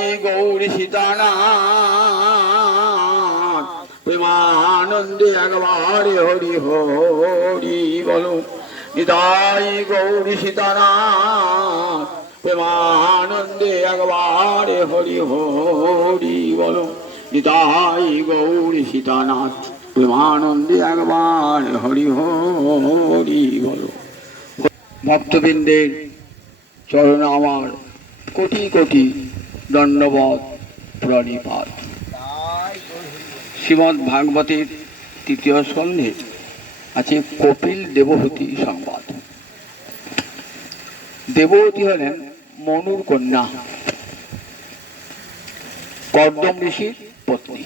নিতাই গৌরী সীতানাথ প্রেমানন্দে একবারে হরি হরি বলো। নিতাই গৌরী সীতানাথ প্রেমানন্দে একবারে হরি হরি বলো। নিতাই গৌরী সীতানাথ প্রেমানন্দে একবারে হরি হরি বলো। ভক্তবৃন্দের চরণে আমার কোটি কোটি দণ্ডবত প্রণিপাত। শ্রীমদ্ ভাগবতের তৃতীয় স্কন্ধে আছে কপিল দেবহূতি সংবাদ। দেবহূতি হলেন মনুর কন্যা, কর্দম ঋষির পত্নী।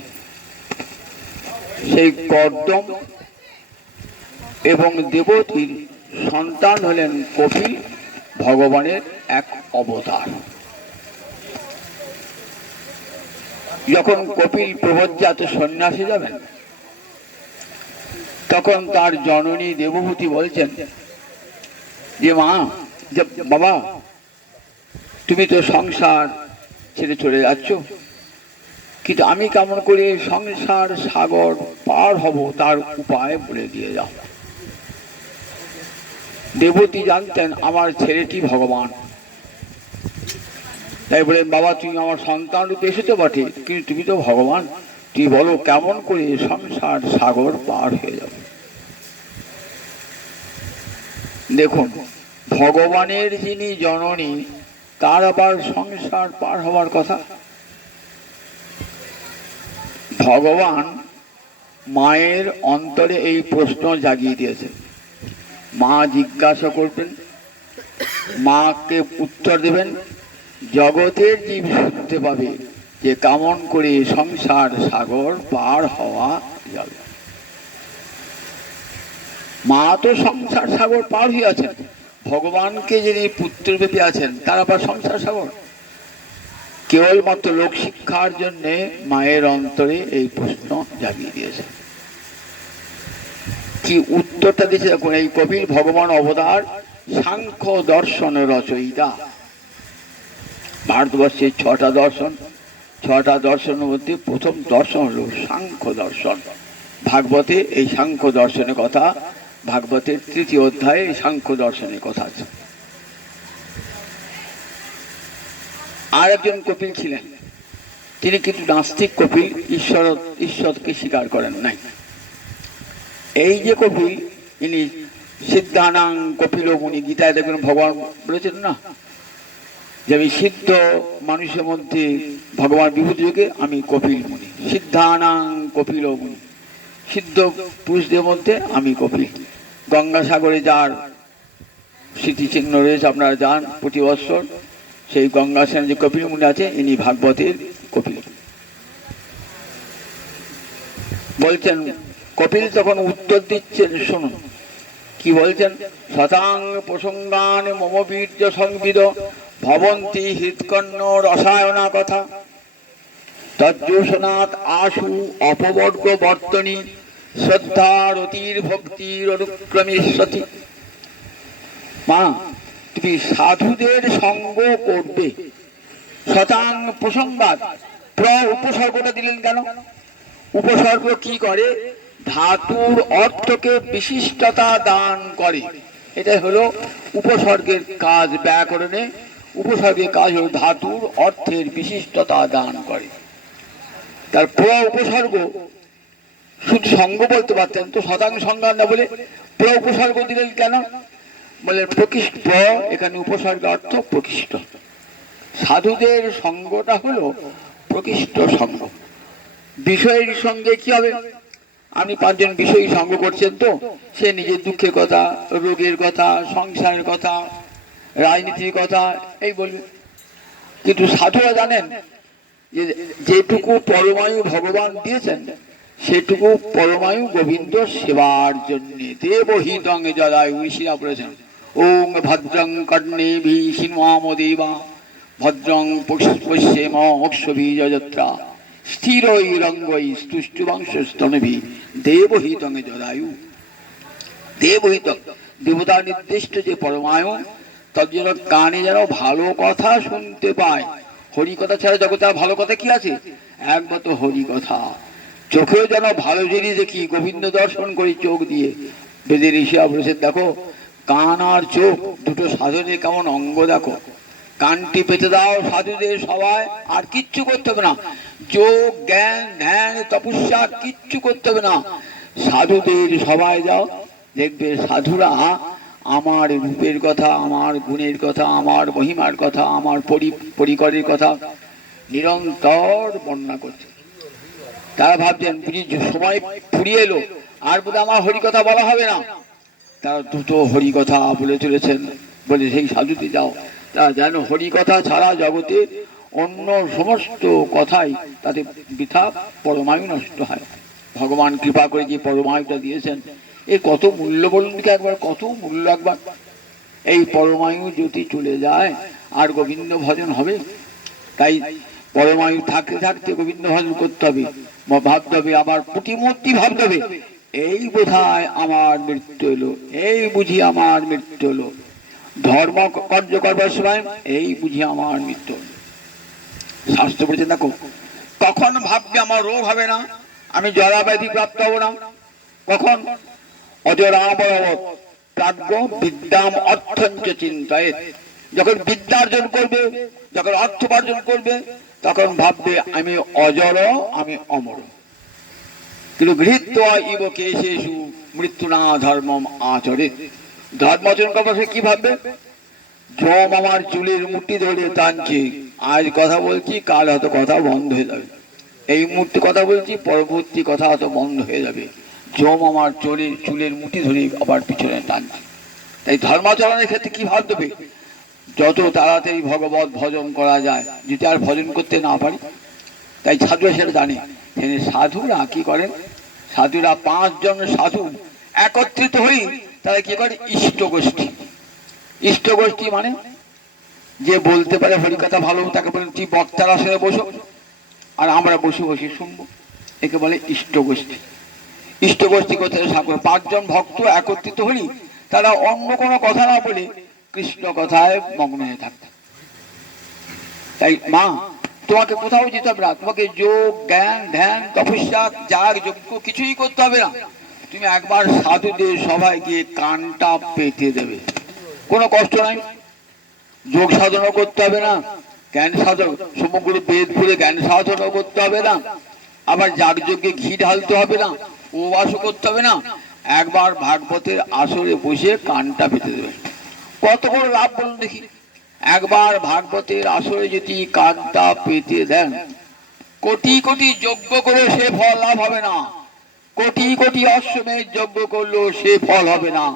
সেই কর্দম এবং দেবহূতির সন্তান হলেন কপিল, ভগবানের এক অবতার। যখন কপিল প্রবজ্জাতে সন্ন্যাসে যাবেন, তখন তার জননী দেবহূতি বলছেন যে মা, যে বাবা, তুমি তো সংসার ছেড়ে চলে যাচ্ছ, কিন্তু আমি কেমন করে সংসার সাগর পার হব তার উপায় বলে দিয়ে যাও। দেবতী জানতেন আমার ছেলেটি ভগবান, তাই বলেন বাবা তুমি আমার সন্তান রূপে এসেছো বটে, কিন্তু তুমি তো ভগবান, তুই বলো কেমন করে সংসার সাগর পার হয়ে যাবে। দেখুন, ভগবানের যিনি জননী তার আবার সংসার পার হওয়ার কথা। ভগবান মায়ের অন্তরে এই প্রশ্ন জাগিয়ে দিয়েছে। মা জিজ্ঞাসা করবেন, মাকে উত্তর দেবেন, জগতের জীব শুনতে পাবে যে কেমন করে সংসার সাগর পার হওয়া যাবে। মা তো সংসার সাগর পার হয়ে আছেন, ভগবানকে যিনি পুত্র রূপে আছেন তার আবার সংসার সাগর। কেবলমাত্র লোক শিক্ষার জন্য মায়ের অন্তরে এই প্রশ্ন জাগিয়ে দিয়েছে। কি উত্তরটা দিয়েছে দেখুন। এই কপিল ভগবান অবতার, সাংখ্য দর্শন রচয়িতা। ভারতবর্ষের ছটা দর্শনের মধ্যে প্রথম দর্শন হল সাংখ্য দর্শন। ভাগবতে এই সাংখ্য দর্শনের কথা, ভাগবতের তৃতীয় অধ্যায়ে সাংখ্য দর্শনের কথা আছে। আর একজন কপিল ছিলেন, তিনি কিন্তু নাস্তিক কপিল, ঈশ্বরকে স্বীকার করেন নাই। এই যে কপিল, ইনি সিদ্ধানাং কপিল মুনি, গীতায় দেখবেন ভগবান বলেছেন না যে আমি সিদ্ধ মানুষের মধ্যে ভগবান বিভূতি যুগে আমি কপিল মুনি, সিদ্ধানাং কপিল মুনি, সিদ্ধ পুরুষদের মধ্যে আমি কপিল। গঙ্গাসাগরে যার স্মৃতিচিহ্ন রয়েছে, আপনারা যান প্রতি বৎসর, সেই গঙ্গাসাগরে যে কপিল মুনি আছে ইনি ভাগবতের কপিল। বলছেন কপিল তখন উত্তর দিচ্ছেন, শুনুন কি বলছেন। শতাং প্রসঙ্গান মম বীর্য সংবিদ ভবন্তি হৃৎকর্ণ রসায়না কথা তজ্জোষনাথ আশু অপবর্গ বর্তনী শ্রদ্ধারতির ভক্তির অনুক্রমেশ্বতী। মা, তুমি সাধুদের সঙ্গ করবে। শতাং প্রসঙ্গাত, উপসর্গটা দিলেন কেন? উপসর্গ কি করে? ধাতুর অর্থকে বিশিষ্টতা দান করে। এটাই হলো উপসর্গের কাজ। ব্যাকরণে উপসর্গের কাজ হলো ধাতুর অর্থের বিশিষ্টতা দান করে। তার উপসর্গ শুধু সঙ্গ বলতে পারতেন তো, শতাংশ সংজ্ঞা না বলে উপসর্গ দিলেন কেন? বলে প্রকৃষ্ট, এখানে উপসর্গ অর্থ প্রকৃষ্ট। সাধুদের সঙ্গটা হলো প্রকৃষ্ট সঙ্গ। বিষয়ের সঙ্গে কি হবে? আপনি পাঁচজন বিষয়ী সঙ্গ করছেন, তো সে নিজের দুঃখের কথা, রোগের কথা, সংসারের কথা, রাজনীতির কথা এই বলবে। কিন্তু সাধুরা জানেন যে যেটুকু পরমায়ু ভগবান দিয়েছেন সেটুকু পরমায়ু গোবিন্দ সেবার জন্য। দেবহিতং জদায়ু, ঋষিরা বলেছেন ওং ভদ্রং কর্ণেভি সিন্মাম দেবা ভদ্রং পশ্যেম অক্ষবীজযত্রা স্থিরৈরঙ্গৈ স্তুষ্টুবংশস্তনভি দেবহিতং জদায়ু। দেবহিত, দেবতা নির্দিষ্ট যে পরমায়ু, তার জন্য কানে যেন ভালো কথা শুনতে পায়, হরি কথা ছাড়া জগতে আর ভালো কথা কি আছে? একমাত্র হরি কথা। চোখেও যেন ভালো জিনিস দেখি, গোবিন্দ দর্শন করি চোখ দিয়ে। বেদের ঋষিরা বলেছে, দেখো কান আর চোখ দুটো সাধনের কেমন অঙ্গ দেখো। কানটি পেতে দাও সাধুদের সবাই, আর কিচ্ছু করতে হবে না। যোগ জ্ঞান ধ্যান তপস্যা কিচ্ছু করতে হবে না। সাধুদের সবাই যাও, দেখবে সাধুরা আমার রূপের কথা, আমার গুণের কথা, আমার মহিমার কথা, আমার পরিকরের কথা নিরন্তর বর্ণনা করছে। তারা ভাবছেন বুঝি সময় ফুরিয়ে এলো, আর বোধ আমার হরিকথা বলা হবে না। তারা দ্রুত হরিকথা বলে চলেছেন। বলে সেই সাধুতে যাও, তারা যেন হরিকথা ছাড়া জগতে অন্য সমস্ত কথাই তাতে বৃথা, পরমায়ু নষ্ট হয়। ভগবান কৃপা করে যে পরমায়ুটা দিয়েছেন, এর কত মূল্য বলুন একবার, কত মূল্য একবার। এই পরমায়ু যদি চলে যায় আর গোবিন্দ ভজন হবে? তাই পরমায়ু থাকতে থাকতে গোবিন্দ ভজন করতে হবে, ভাবতে হবে, আবার প্রতিমূর্তি ভাবতে হবে, এই বোধহয় আমার মৃত্যু এলো, এই বুঝি আমার মৃত্যু হলো। ধর্ম কার্য করবার সময় এই বুঝি আমার মৃত্যু হলো। শাস্ত্র বলছে দেখো, কখন ভাববে আমার রোগ হবে না, আমি জরাব্যাধি প্রাপ্ত হব না? কখন? অজরামরবৎ প্রাজ্ঞ বিদ্যাম অর্থঞ্চ চিন্তায়। যখন বিদ্যার্জন করবে, যখন অর্থ উপার্জন করবে, তখন ভাববে আমি অজর, আমি অমর। কিন্তু গৃহীত্বা ইব কেশেষু মৃত্যু না ধর্মম আচরে। ধর্মাচরণ করবার সে কি ভাববে? যম আমার চুলের মুঠি ধরে টানছে, আজ কথা বলছি, কাল হয়তো কথা বন্ধ হয়ে যাবে। এই মুহূর্তে কথা বলছি, পরবর্তী কথা হয়তো বন্ধ হয়ে যাবে। যম আমার চুলের মুঠি ধরে আবার পিছনে টানছে। তাই ধর্মাচরণের ক্ষেত্রে কি ভাববে? যত তাড়াতাড়ি ভগবত ভজন করা যায়, যদি আর ভজন করতে না পারি। তাই সাধুরা সেটা জানে। সাধুরা কি করেন? সাধুরা 5 জন সাধু একত্রিত হই, তারা কি করে? ইষ্ট গোষ্ঠী। ইষ্ট গোষ্ঠী মানে যে বলতে পারে হরিকথা ভালো, তাকে বলেন তুই বক্তার আসনে বসো, আর আমরা বসে বসে শুনবো, একে বলে ইষ্ট গোষ্ঠী। ইষ্ট গোষ্ঠী কোথায়? 5 জন ভক্ত একত্রিত হলি, তারা অন্য কোনো কথা না বলে কৃষ্ণ কথায় মগ্ন হয়ে থাকত। তাই মা, তোমাকে কোথাও যেতে হবে না, তোমাকে যোগ জ্ঞান ধ্যান তপস্যা যাগ যজ্ঞ কিছুই করতে হবে না। তুমি একবার সাধুদের সবাই গিয়ে কানটা পেতে দেবে, কোনো কষ্ট নাই। যোগ সাধনা করতে হবে না, জ্ঞান সাধন সমগ্র বেদ পড়ে জ্ঞান সাধনা করতে হবে না, আবার যাগযজ্ঞে ঘি ঢালতে হবে না, উপবাসও করতে হবে না। একবার ভাগবতের আসরে বসে কানটা পেতে দেবে, কত বড় লাভ বলুন দেখি। একবার ভাগবতের আসরে যদি কানটা পেতে দেন, কোটি কোটি যজ্ঞ করে সে ফল লাভ হবে না, কোটি কোটি অশ্বমেধ যজ্ঞ করলেও সে ফল হবে না।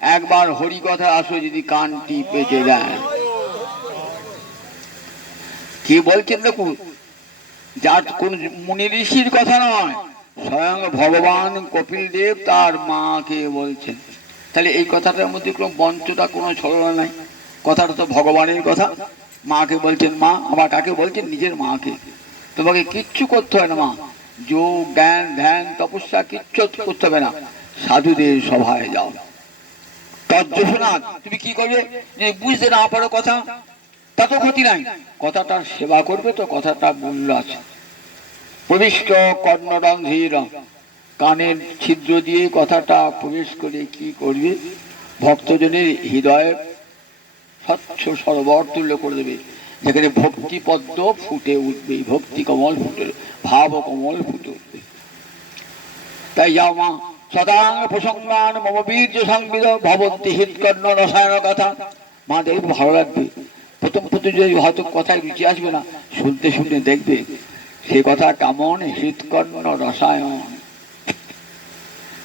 একবার হরিকথা আসরে যদি কানটি পেতে দেন, কি বলছেন দেখুন, যার কোন মুনি ঋষির কথা নয়, স্বয়ং ভগবান কপিল দেব তার মাকে বলছেন। তাহলে এই কথাটার মধ্যে কোনো বঞ্চটা, কোনো ছলনা নাই। কথাটা তো ভগবানের কথা। মাকে বলছেন মা, আবার কাকে বলছেন? নিজের মাকে। তোমাকে কিচ্ছু করতে হয় না মা, যোগ জ্ঞান ধ্যান তপস্যা কিচ্ছু করতে হবে না, সাধুদের সভায় যাও। তজ্জসনাথ তুমি কি করবে? যে বুঝতে না পারো কথা, তা তো ক্ষতি নাই, কথাটার সেবা করবে তো, কথাটার মূল্য আছে। প্রবিষ্ট কর্ণরন্ধ্রীর, কানের ছিদ্র দিয়ে কথাটা প্রবেশ করে কি করবে? ভক্তজনের হৃদয়ে স্বচ্ছ সরোবর তুল্য করে দেবে, যেখানে ভক্তি পদ্ম ফুটে উঠবে, ভক্তি কমল ফুটে, ভাব কমল ফুটে উঠবে। তাই যাও মা, সদাং প্রসঙ্গান মম বীর্য সংবিদ ভবন্তি হিতকর্ণ রসায়ন কথা। মা দেখবে ভালো লাগবে। প্রথম যদি হয়তো কথায় রুচি আসবে না, শুনতে শুনতে দেখবে সে কথা কেমন হৃৎকর্ণ রসায়ন।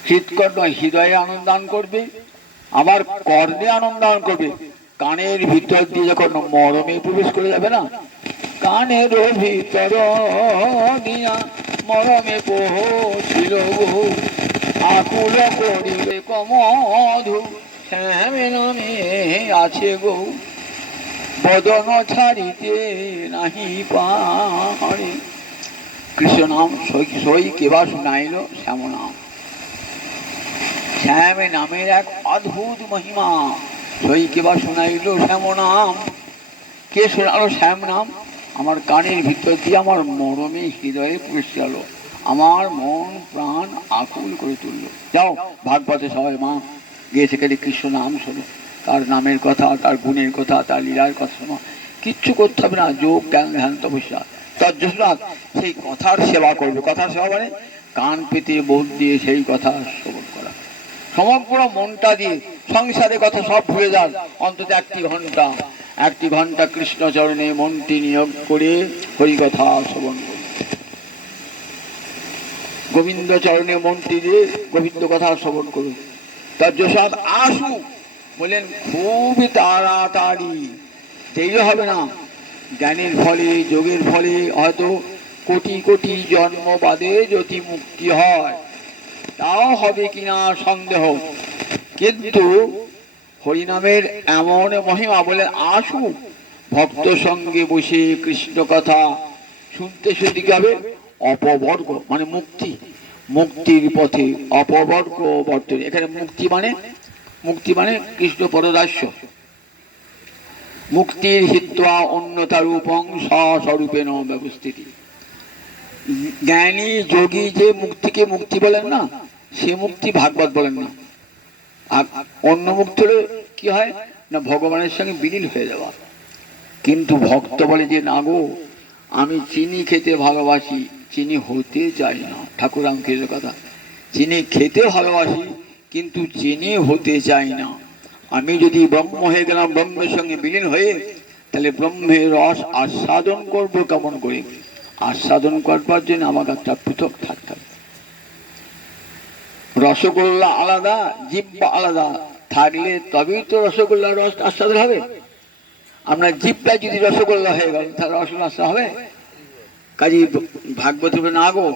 হৃৎকর্ণ হৃদয়ে আনন্দান করবে, আবার কর্ণে আনন্দান করবে। কানের ভিতর দিয়ে যখন মরমে প্রবেশ করে যাবে না, কানের ভিতর দিয়া মরমে পৌঁছিল গো, আকুল করিবে কমধু শ্যামে নামে আছে গো, বদন ছাড়িতে নাহি পারে। কৃষ্ণ নাম সই কেবা শুনাইল শ্যাম নাম। শ্যাম নামের এক অদ্ভুত মহিমা, সই কেবা শুনাইল শ্যাম নাম। কে শোনালো শ্যাম নাম? আমার কানের ভিতর দিয়ে আমার মরমে হৃদয়ে প্রবেশ গেল, আমার মন প্রাণ আকুল করে তুললো। যাও ভাগবতে সবাই মা গিয়ে সেখানে কৃষ্ণ নাম শোনো, তার নামের কথা, তার গুণের কথা, তার লীলার কথা শোনো। কিচ্ছু করতে হবে না, যোগ জ্ঞান ধ্যান তপস্যা, তার জন্য সেই কথার সেবা করবে। কথার সেবা মানে কান পেতে বোধ দিয়ে সেই কথা শ্রবণ করা, সমগ্র মনটা দিয়ে। সংসারের কথা সব ভুলে যান, অন্তত একটি ঘন্টা কৃষ্ণচরণে মনটি নিয়োগ করে হরিকথা শ্রবণ করুন। গোবিন্দ চরণে মনটি দিয়ে গোবিন্দ কথা শ্রবণ করুন। তার যশাদ আসু বলেন খুবই তাড়াতাড়ি, দেরি হবে না। জ্ঞানের ফলে যোগের ফলে হয়তো কোটি কোটি জন্ম বাদে যদি মুক্তি হয়, তাও হবে কিনা সন্দেহ, কিন্তু হরিনামের এমন মহিমা বলেন আসু ভক্ত সঙ্গে বসে কৃষ্ণ কথা শুনতে শুনতে কি হবে? অপবর্গ মানে মুক্তি, মুক্তির পথে অপবর্গ বর্তনে। এখানে মুক্তি মানে কৃষ্ণ পরদাস্য। মুক্তির হিত্বা অন্যতা রূপং স্বস্বরূপেণ ব্যবস্থিতি। জ্ঞানী যোগী যে মুক্তিকে মুক্তি বলেন না, সে মুক্তি ভাগবত বলেন না। আর অন্য মুক্তি হলে কি হয় না, ভগবানের সঙ্গে বিলীন হয়ে যাওয়া। কিন্তু ভক্ত বলে যে না গো, আমি চিনি খেতে ভালোবাসি, চিনি হতে চাই না। ঠাকুর রামকৃষ্ণের কথা, চিনি খেতে ভালোবাসি কিন্তু চিনি হতে চাই না। আমি যদি ব্রহ্ম হয়ে গেলাম, ব্রহ্মের সঙ্গে বিলীন হয়ে, তাহলে ব্রহ্মের রস আস্বাদন করবো কেমন করে? আস্বাদন করবার জন্য আমাকে একটা পৃথক থাকতে হবে। রসগোল্লা আলাদা, জিহ্বা আলাদা থাকলে তবেই তো রসগোল্লার রস আস্বাদন হবে। আপনার জিহ্বা যদি রসগোল্লা হয়ে গেল, তাহলে রসগোল্লা আস্বাদ হবে? কাজে ভাগবত না গো,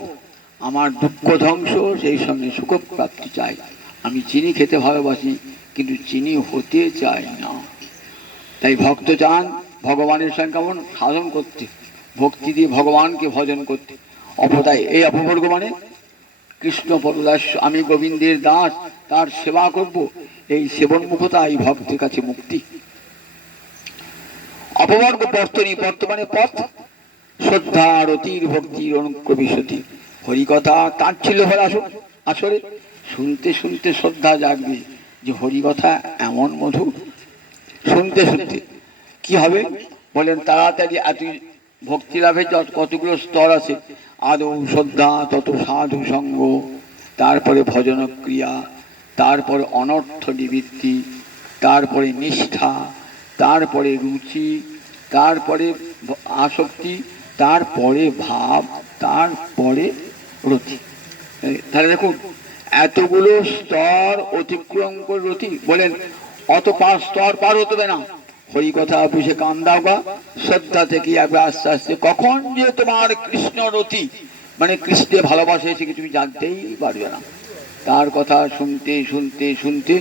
আমার দুঃখ ধ্বংস সেই সঙ্গে সুখ প্রাপ্তি চাই। আমি চিনি খেতে ভালোবাসি কিন্তু চিনি হতে চাই না। তাই ভক্ত চান ভগবানের সঙ্গে কেমন সাধন করতে, ভক্তি দিয়ে ভগবানকে ভজন করতে। অপদায় এই অপবর্গ মানে কৃষ্ণ পরদাস্য, আমি গোবিন্দের দাস, তার সেবা করব, এই সেবনমুখতা এই ভক্তের কাছে মুক্তি। অপবর্গ বর্তনী, বর্তমানে পথ শ্রদ্ধা রতির ভক্তির অনুক্রমিষ্যতি। হরিকথা তাচ্ছিল্য ফলে আসলে শুনতে শুনতে শ্রদ্ধা জাগবে যে হরিকথা এমন মধুর। শুনতে শুনতে কি হবে বলেন, তাড়াতাড়ি এত ভক্তি লাভের কতগুলো স্তর আছে। আদৌ শ্রদ্ধা, তত সাধু সঙ্গ, তারপরে ভজন ক্রিয়া, তারপরে অনর্থ নিবৃত্তি, তারপরে নিষ্ঠা, তারপরে রুচি, তারপরে আসক্তি, তারপরে ভাব, তারপরে রতি। তাহলে দেখুন এতগুলো স্তর অতিক্রম করে রতি বলেন, অত স্তর পার হতে হবে না। হরিকথা অফিসে কান দাও বা শ্রদ্ধা থেকে একবার আস্তে আস্তে কখন যে তোমার কৃষ্ণ রতি মানে কৃষ্ণে ভালোবাসে এসে তুমি জানতেই পারবে না। তার কথা শুনতে শুনতে শুনতে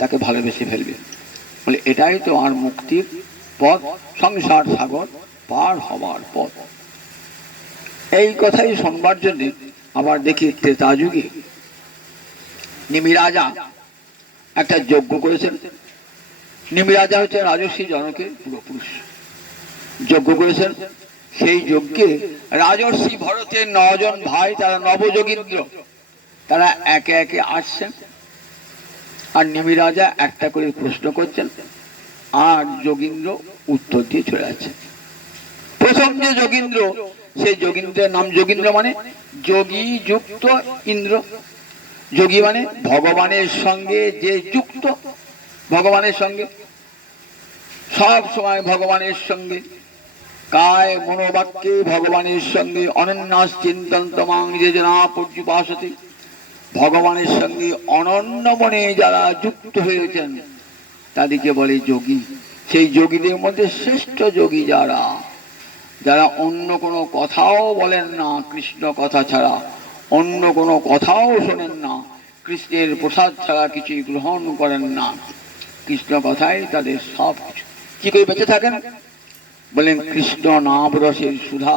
তাকে ভালোবেসে ফেলবে। বলে এটাই তো আর মুক্তির পথ, সংসার সাগর পার হবার পথ। এই কথাই শুনবার জন্য আবার দেখি ত্রেতা যুগে নিমিরাজা একটা যজ্ঞ করেছেন। নিমিরাজা হচ্ছে রাজর্ষি জনকের পূর্বপুরুষ, যজ্ঞ করেছেন। সেই যজ্ঞে রাজর্ষি ভরতের 9 জন ভাই, তারা নবযোগীন্দ্র, তারা একে একে আসছেন আর নিমিরাজা একটা করে প্রশ্ন করছেন আর যোগীন্দ্র উত্তর দিয়ে চলে যাচ্ছে। প্রথম যে যোগীন্দ্র, সেই যোগীন্দ্রের নাম যোগীন্দ্র মানে যোগী যুক্ত ইন্দ্র। যোগী মানে ভগবানের সঙ্গে যে যুক্ত, ভগবানের সঙ্গে সব সময় ভগবানের সঙ্গে কায় মনোবাক্যে ভগবানের সঙ্গে অনন্যাস চিন্তন্তমাং যোজনা পর্যুপাসতে। ভগবানের সঙ্গে অনন্য মনে যারা যুক্ত হয়েছেন তাদেরকে বলে যোগী। সেই যোগীদের মধ্যে শ্রেষ্ঠ যোগী যারা, যারা অন্য কোনো কথাও বলেন না, কৃষ্ণ কথা ছাড়া অন্য কোনো কথাও শোনেন না, কৃষ্ণের প্রসাদ ছাড়া কিছুই গ্রহণ করেন না, কৃষ্ণ কথাই তাদের সব কিছু। কি করে বেঁচে থাকেন বললেন, কৃষ্ণ নাম রসের সুধা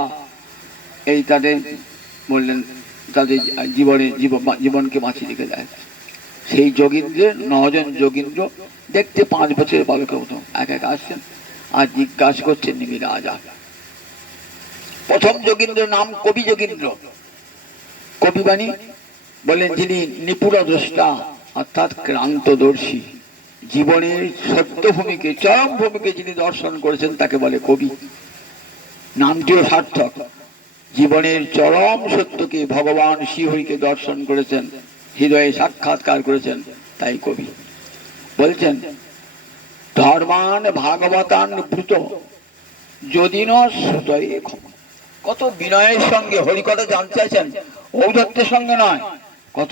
এই তাদের বললেন তাদের জীবনকে বাঁচিয়ে রেখে দেয়। সেই যোগীন্দ্রের 9 জন যোগীন্দ্র দেখতে 5 বছরের বালকের মতো এক এক আসছেন আর জিজ্ঞাসা করছেন নিমিরাজা, প্রথম যোগীন্দ্র নাম কবি যোগীন্দ্র। কবি বাণী বলেন যিনি নিপুণ দ্রষ্টা অর্থাৎ ক্রান্তদর্শী, জীবনের সত্য ভূমিকে চরম ভূমিকে যিনি দর্শন করেছেন তাকে বলে কবি। নামটিও সার্থক, জীবনের চরম সত্যকে ভগবান শ্রীহরিকে দর্শন করেছেন, হৃদয়ে সাক্ষাৎকার করেছেন, তাই কবি। বলছেন ধর্মান ভাগবতান ভূত যদি ন শ্রুতয়ে ক্ষমা। কত বিনয়ের সঙ্গে হরিকথা জানতে চাইছেন, ঔদ্ধত্যের সঙ্গে নয়, কত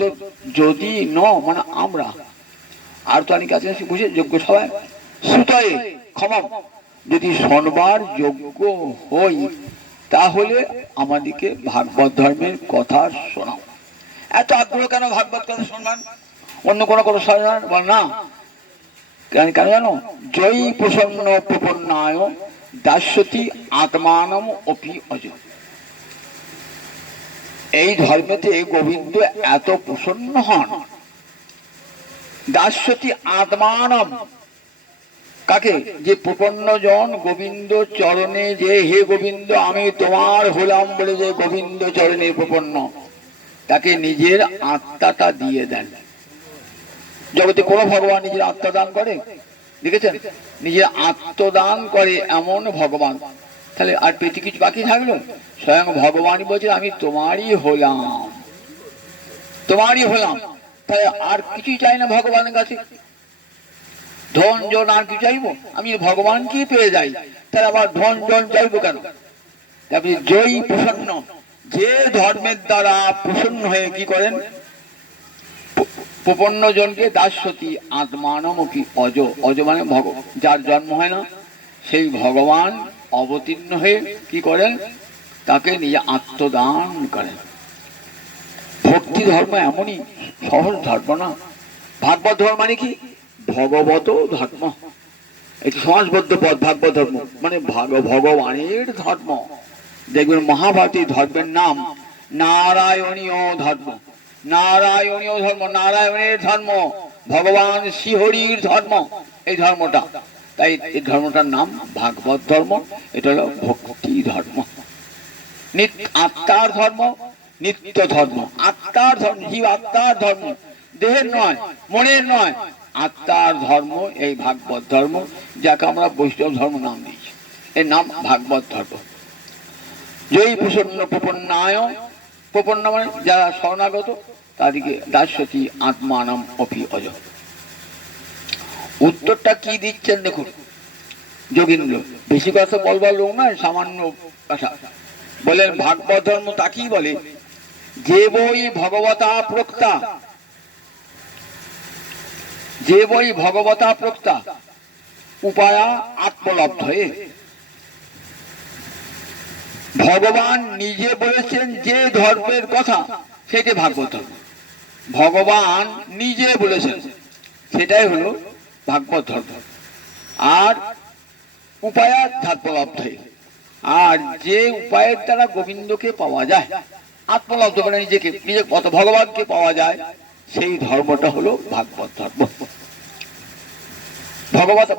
যদি ন মানে আমরা, আর তো অনেক আছে বুঝে যোগ্য সবাই, শ্রুতয়ে ক্ষমা, যদি শোনবার যোগ্য হই তাহলে আমাদেরকে ভাগবত ধর্মের কথা শোনাও। এত আগ্রহ কেন ভাগবত কথা শুনবেন, অন্য কোনো কথা শোনান? বল না, কেন জানো? জয়ী প্রসন্ন প্রপন্নায় দাস্যতি আত্মানম অপি অজ। এই ধর্মেতে গোবিন্দ এত প্রসন্ন হন, দাস্যতি আত্মানম, কাকে? যে প্রপন্ন জন গোবিন্দ চরণে, যে হে গোবিন্দ আমি তোমার হলাম বলে যে গোবিন্দ চরণে প্রপন্ন, তাকে নিজের আত্মাটা দিয়ে দেন। জগতে কোনো ভগবান নিজের আত্মা দান করে দেখেছেন? নিজের আত্মদান করে এমন ভগবান, তাহলে আর পেতে কিছু বাকি থাকলো? স্বয়ং ভগবানই বলছেন আমি তোমারই হলাম, তোমারই হলাম, তাহলে আর কিছুই চাই না ভগবানের কাছে। ধন জন আর কি চাইবো? আমি ভগবানকে পেয়ে যাই, তাহলে আবার ধন জন চাইবো কেন? তারপরে জয়ী প্রসন্ন, যে ধর্মের দ্বারা প্রসন্ন হয়ে কি করেন? প্রপন্ন জনকে দাস্যতি আত্মানমুখী অজ, অজ মানে যার জন্ম হয় না, সেই ভগবান অবতীর্ণ হয়ে কি করেন? তাকে নিজে আত্মদান করেন। ভক্তি ধর্ম এমনই সহজ ধর্ম না। ভাগবত ধর্ম মানে কি? ভগবত ধর্ম, এটি সমাজবদ্ধ পদ। ভাগবত ধর্ম মানে ভগবানের ধর্ম। দেখবেন মহাভারতী ধর্মের নাম নারায়ণীয় ধর্ম। নারায়ণীয় ধর্ম, নারায়ণের ধর্ম, ভগবান শ্রীহরির ধর্ম, এই ধর্মটা। তাই এই ধর্মটার নাম ভাগবত ধর্ম। এটা হলো ভক্তি ধর্ম, আত্মার ধর্ম, নিত্য ধর্ম। আত্মার ধর্ম, জীব আত্মার ধর্ম, দেহের নয়, মনের নয়, আত্মার ধর্ম এই ভাগবত ধর্ম, যাকে আমরা বৈষ্ণব ধর্ম নাম দিয়েছি। এর নাম ভাগবত ধর্ম। জয়ী প্রসন্ন প্রপন্নায়, প্রপন্ন মানে যারা শরণাগত, তাদেরকে দাস্যতি আত্মানাম অপি অজ। উত্তরটা কি দিচ্ছেন দেখুন যোগীন্দ্র। বেশি কথা বলবার লোক নয়, সামান্য কথা বলেন। ভাগবত ধর্ম তাকেই বলে যে বই ভগবতা প্রোক্তা, যে বই ভগবতা প্রোক্তা উপায়া আত্মলব্ধ। ভগবান নিজে বলেছেন যে ধর্মের কথা, সেটি ভাগবত ধর্ম। ভগবান নিজে বলেছেন, সেটাই হলো ভাগবত ধর্ম। আর উপায়াধ্যাত্মলব্ধ, আর যে উপায়ের দ্বারা গোবিন্দকে পাওয়া যায়, আত্মলব্ধ মানে নিজেকে, নিজে কত ভগবানকে পাওয়া যায়, সেই ধর্মটা হলো ভাগবত ধর্ম।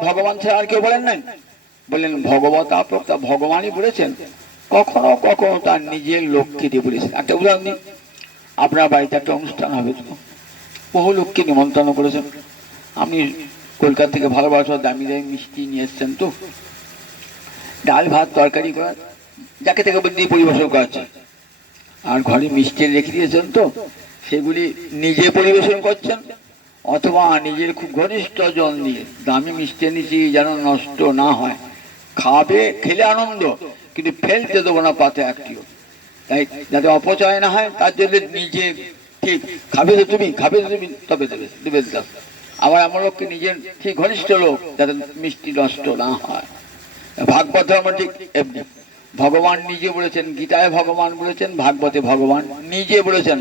ভগবান ছাড়া আর কেউ বলেন নাই, বললেন ভগবতা প্রক্তা, ভগবানই বলেছেন। কখনো কখনো তার নিজের লোককে দিয়ে বলেছেন। একটা উদাহরণ দিই, আপনার বাড়িতে একটা অনুষ্ঠান হবে, বহু লোককে নিমন্ত্রণ করেছেন, আপনি কলকাতা থেকে ভালো ভালো দামি দামি মিষ্টি নিয়ে এসছেন, তো ডাল ভাত তরকারি করা যাকে থেকে দিয়ে পরিবেশন করাচ্ছে, আর ঘরে মিষ্টি রেখে দিয়েছেন, তো সেগুলি নিজে পরিবেশন করছেন, অথবা নিজের খুব ঘনিষ্ঠ জন দিয়ে দামি মিষ্টি নিচ্ছি যেন নষ্ট না হয়, খাবে, খেলে আনন্দ, কিন্তু ফেলতে দেবো না পাতে একটিও, তাই যাতে অপচয় না হয়, তার জন্য নিজে ঠিক খাবে তো তুমি, খাবে তো তুমি, তবে দেবে, দেবে দিতাম। আবার এমন লোককে নিজের ঠিক ঘনিষ্ঠ লোক যাতে মিষ্টি নষ্ট না হয়। ভাগবত ধর্ম ঠিক এমনি। ভগবান নিজে বলেছেন, গীতায় ভগবান বলেছেন, ভাগবতে ভগবান নিজে বলেছেন।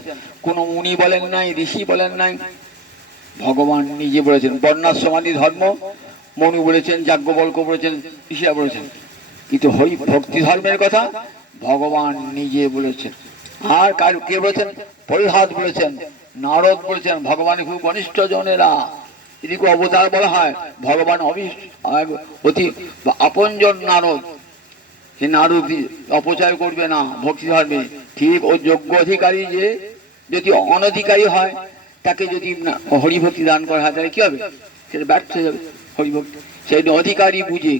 কোনো মুনি বলেন নাই, ঋষি বলেন নাই, ভগবান নিজে বলেছেন। বর্ণাশ্রমাদি ধর্ম মনু বলেছেন, যাজ্ঞবল্ক্য বলেছেন, ঋষিরা বলেছেন, কিন্তু হরি ভক্তি ধর্মের কথা ভগবান নিজে বলেছেন। আর কে বলেছেন? প্রহ্লাদ বলেছেন, নারদ বলেছেন, ভগবানের খুব ঘনিষ্ঠ জনেরা, এদিকে অবতার বলা হয়, ভগবান অতি আপনজন নারদ, সে নারদ অপচয় করবে না ভক্তি ধর্মে। ঠিক ও যোগ্য অধিকারী যে যদি অনধিকারী হয় তাকে যদি হরিভক্তি দান করা হয় তাহলে কি হবে? সেটা ব্যর্থ হয়ে যাবে হরিভক্তি। সেই অধিকারী বুঝে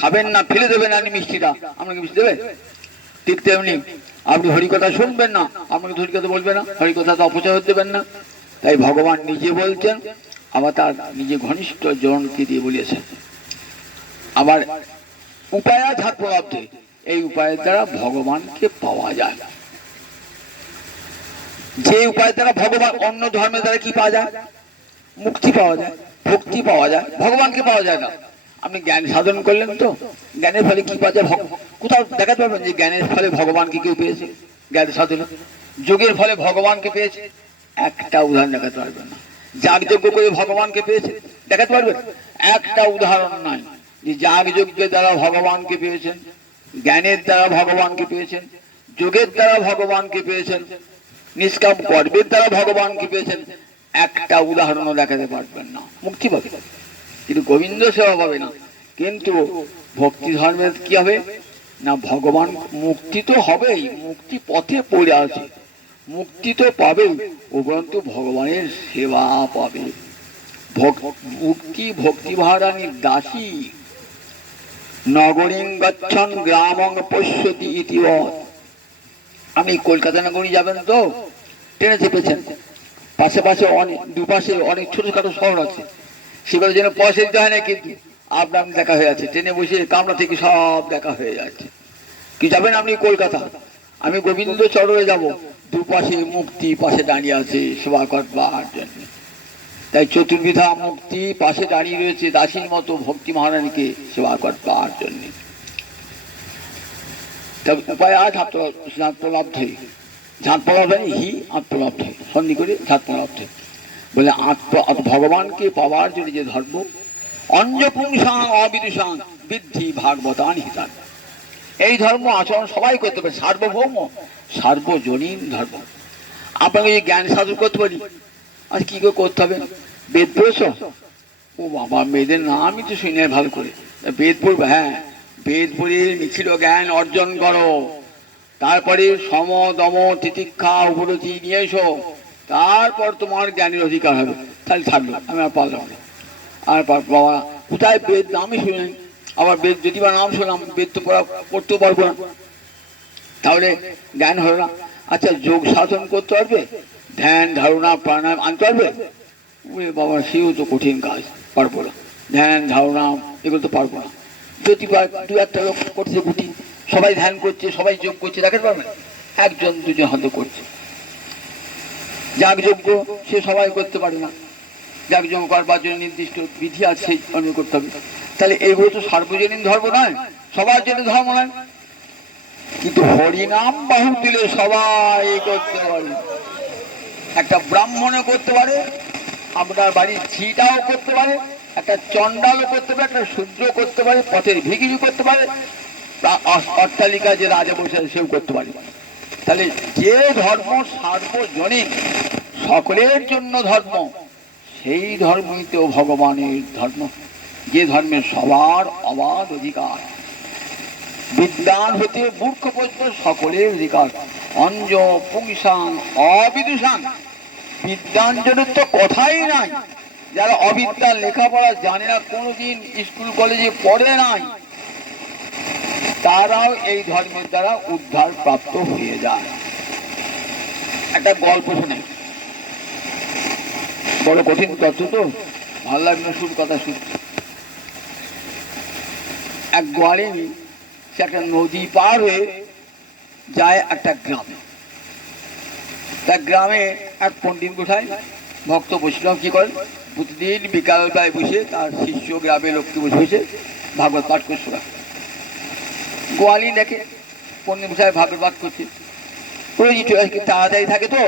খাবেন না, ফেলে দেবেন আপনি মিষ্টিটা, আপনাকে মিষ্টি দেবে? ঠিক তেমনি আপনি হরিকথা শুনবেন না, আপনাকে হরিকথা বলবে না, হরিকথা তো অপচয় হতে দেবেন না। তাই ভগবান নিজে বলছেন, আবার তার নিজে ঘনিষ্ঠ জনকে দিয়ে বলেছেন। আবার উপায় ঝাটপ্রাপ্তি, এই উপায়ের দ্বারা ভগবানকে পাওয়া যায়। যে উপায় দ্বারা ভগবান, অন্য ধর্মের দ্বারা কি পাওয়া যায়? মুক্তি পাওয়া যায়, ভক্তি পাওয়া যায়, ভগবানকে পাওয়া যায় না। আপনি জ্ঞান সাধন করলেন তো, জ্ঞানের ফলে কি পাওয়া যায়? কোথাও দেখাতে পারবেন যে জ্ঞানের ফলে ভগবানকে কেউ পেয়েছে? জ্ঞান সাধন যোগের ফলে ভগবানকে পেয়েছে? একটা উদাহরণ দেখাতে পারবেন না। যাগযজ্ঞ করে ভগবানকে পেয়েছে দেখাতে পারবেন? একটা উদাহরণ নাই যে যাগযজ্ঞের দ্বারা ভগবানকে পেয়েছেন, জ্ঞানের দ্বারা ভগবানকে পেয়েছেন, যোগের দ্বারা ভগবানকে পেয়েছেন, নিষ্কাম কর্মের দ্বারা ভগবানকে পেয়েছেন। একটা উদাহরণও দেখাতে পারবেন না। মুক্তি পাবে কিন্তু গোবিন্দ সেবা পাবে না। কিন্তু ভক্তি ধর্মের কি হবে না, ভগবান মুক্তি তো হবেই, মুক্তি পথে পড়ে আছে, মুক্তি তো পাবেই, উপরন্তু ভগবানের সেবা পাবে। মুক্তি ভক্তি ভারানি দাসী নগরীং গচ্ছন গ্রামং পশ্যতি ইতিবৎ। আপনি কলকাতা নগরী যাবেন তো ট্রেনে চেপেছেন, পাশে পাশে অনেক, দুপাশে অনেক ছোটখাটো শহর আছে, সেগুলোর জন্য পয়সা দিতে হয় না, কিন্তু আপনার দেখা হয়ে যাচ্ছে ট্রেনে বসে, কামরা থেকে সব দেখা হয়ে যাচ্ছে। কি যাবেন আপনি কলকাতা, আমি গোবিন্দ চরণে যাব, দুপাশে মুক্তি পাশে দাঁড়িয়ে আছে সেবা করবার জন্য। তাই চতুর্বিধা মুক্তি পাশে দাঁড়িয়ে রয়েছে দাসীর মতো ভক্তি মহারানীকে সেবা করবার জন্য। তবে উপায় আর ঝাঁটপ্রাপ্তি, ঝাঁটপ্রাপ্তি হি আত্মপ্রাপ্তি, সন্ধি করে ঝাঁটপ্রাপ্তি বলে ভগবানকে পাওয়ার জন্য যে ধর্ম, অঞ্জপুংসাং অবিদুষাং বৃদ্ধি ভাগবতান হিতান, এই ধর্ম আচরণ সবাই করতে পারে, সার্বভৌম সার্বজনীন ধর্ম। আপনাকে যদি জ্ঞান সাধন করতে পারি, আজ কি করে করতে হবে? বেদ পড়েছ? ও বাবা, বেদের নামই তো শুনে ভালো করে, বেদ পড়বে? হ্যাঁ, বেদ পড়ে নিখিল জ্ঞান অর্জন করো, তারপরে সম দম তিতিক্ষা উপরতি নিয়ে এসো, তারপর তোমার জ্ঞানের অধিকার হবে। তাহলে থাকলো, আমি আর পারলাম না। আর বাবা কোথায় বেদ নামই শুনেন, আবার বেদ যদি বা নাম শুনলাম, বেদ তো পড়তেও পারবো না, তাহলে জ্ঞান হলো না। আচ্ছা, যোগ সাধন করতে পারবে? ধ্যান ধারণা প্রাণায়াম আনতে পারবে? বাবা, সেও তো কঠিন কাজ, পারবো না। ধ্যান ধারণা এগুলো তো পারবো না। যদি দু একটা লোক করছে গুটি, সবাই ধ্যান করছে, সবাই যোগ করছে, দেখাতে পারবে? একজন দুজন হয়তো করছে। যাগযজ্ঞ সে সবাই করতে পারে না, যাগযজ্ঞ করবার জন্য নির্দিষ্ট বিধি আছে, সেই অনুযায়ী করতে হবে। তাহলে এইগুলো তো সার্বজনীন ধর্ম নয়, সবার জন্য ধর্ম নয়। কিন্তু হরিনাম বাহু দিলে সবাই করতে পারে। একটা ব্রাহ্মণও করতে পারে, আপনার বাড়ির ঝিটাও করতে পারে, একটা চণ্ডালও করতে পারে, একটা শূদ্র করতে পারে, পথের ভিখিরি করতে পারে, অট্টালিকা যে রাজা বসে সেও করতে পারে। তাহলে যে ধর্ম সার্বজনীন, সকলের জন্য ধর্ম, সেই ধর্মই তো ভগবানের ধর্ম। যে ধর্মের সবার অবাধ অধিকার, বিদ্যান হতে মূর্খ পর্যন্ত সকলের অধিকার। অঞ্জ পুংসাং অবিদুষাং, বিদ্যাঞ্জনের তো কথাই নাই। যারা অবিদ্যার লেখাপড়া জানে না, কোনোদিন স্কুল কলেজে পড়ে নাই, তারাও এই ধর্মের দ্বারা উদ্ধার প্রাপ্ত হয়ে যায়। একটা গল্প শুনে, বড় কঠিন তথ্য তো, ভালো লাগবে না শুধু কথা শুনছি। এক গোয়ালিনী সে একটা নদী পার হয়ে যায় একটা গ্রামে। তার গ্রামে এক পণ্ডিত গোসাই ভক্ত বৈষ্ণব কি করেন, প্রতিদিন বিকালবেলায় বসে তার শিষ্য গ্রামে লোককে বসে বসে ভাগবত পাঠ করে শোনা। গোয়ালি দেখে পণ্ডিত গোসাই ভাগবত পাঠ করছে, তাড়াতাড়ি থাকে তো,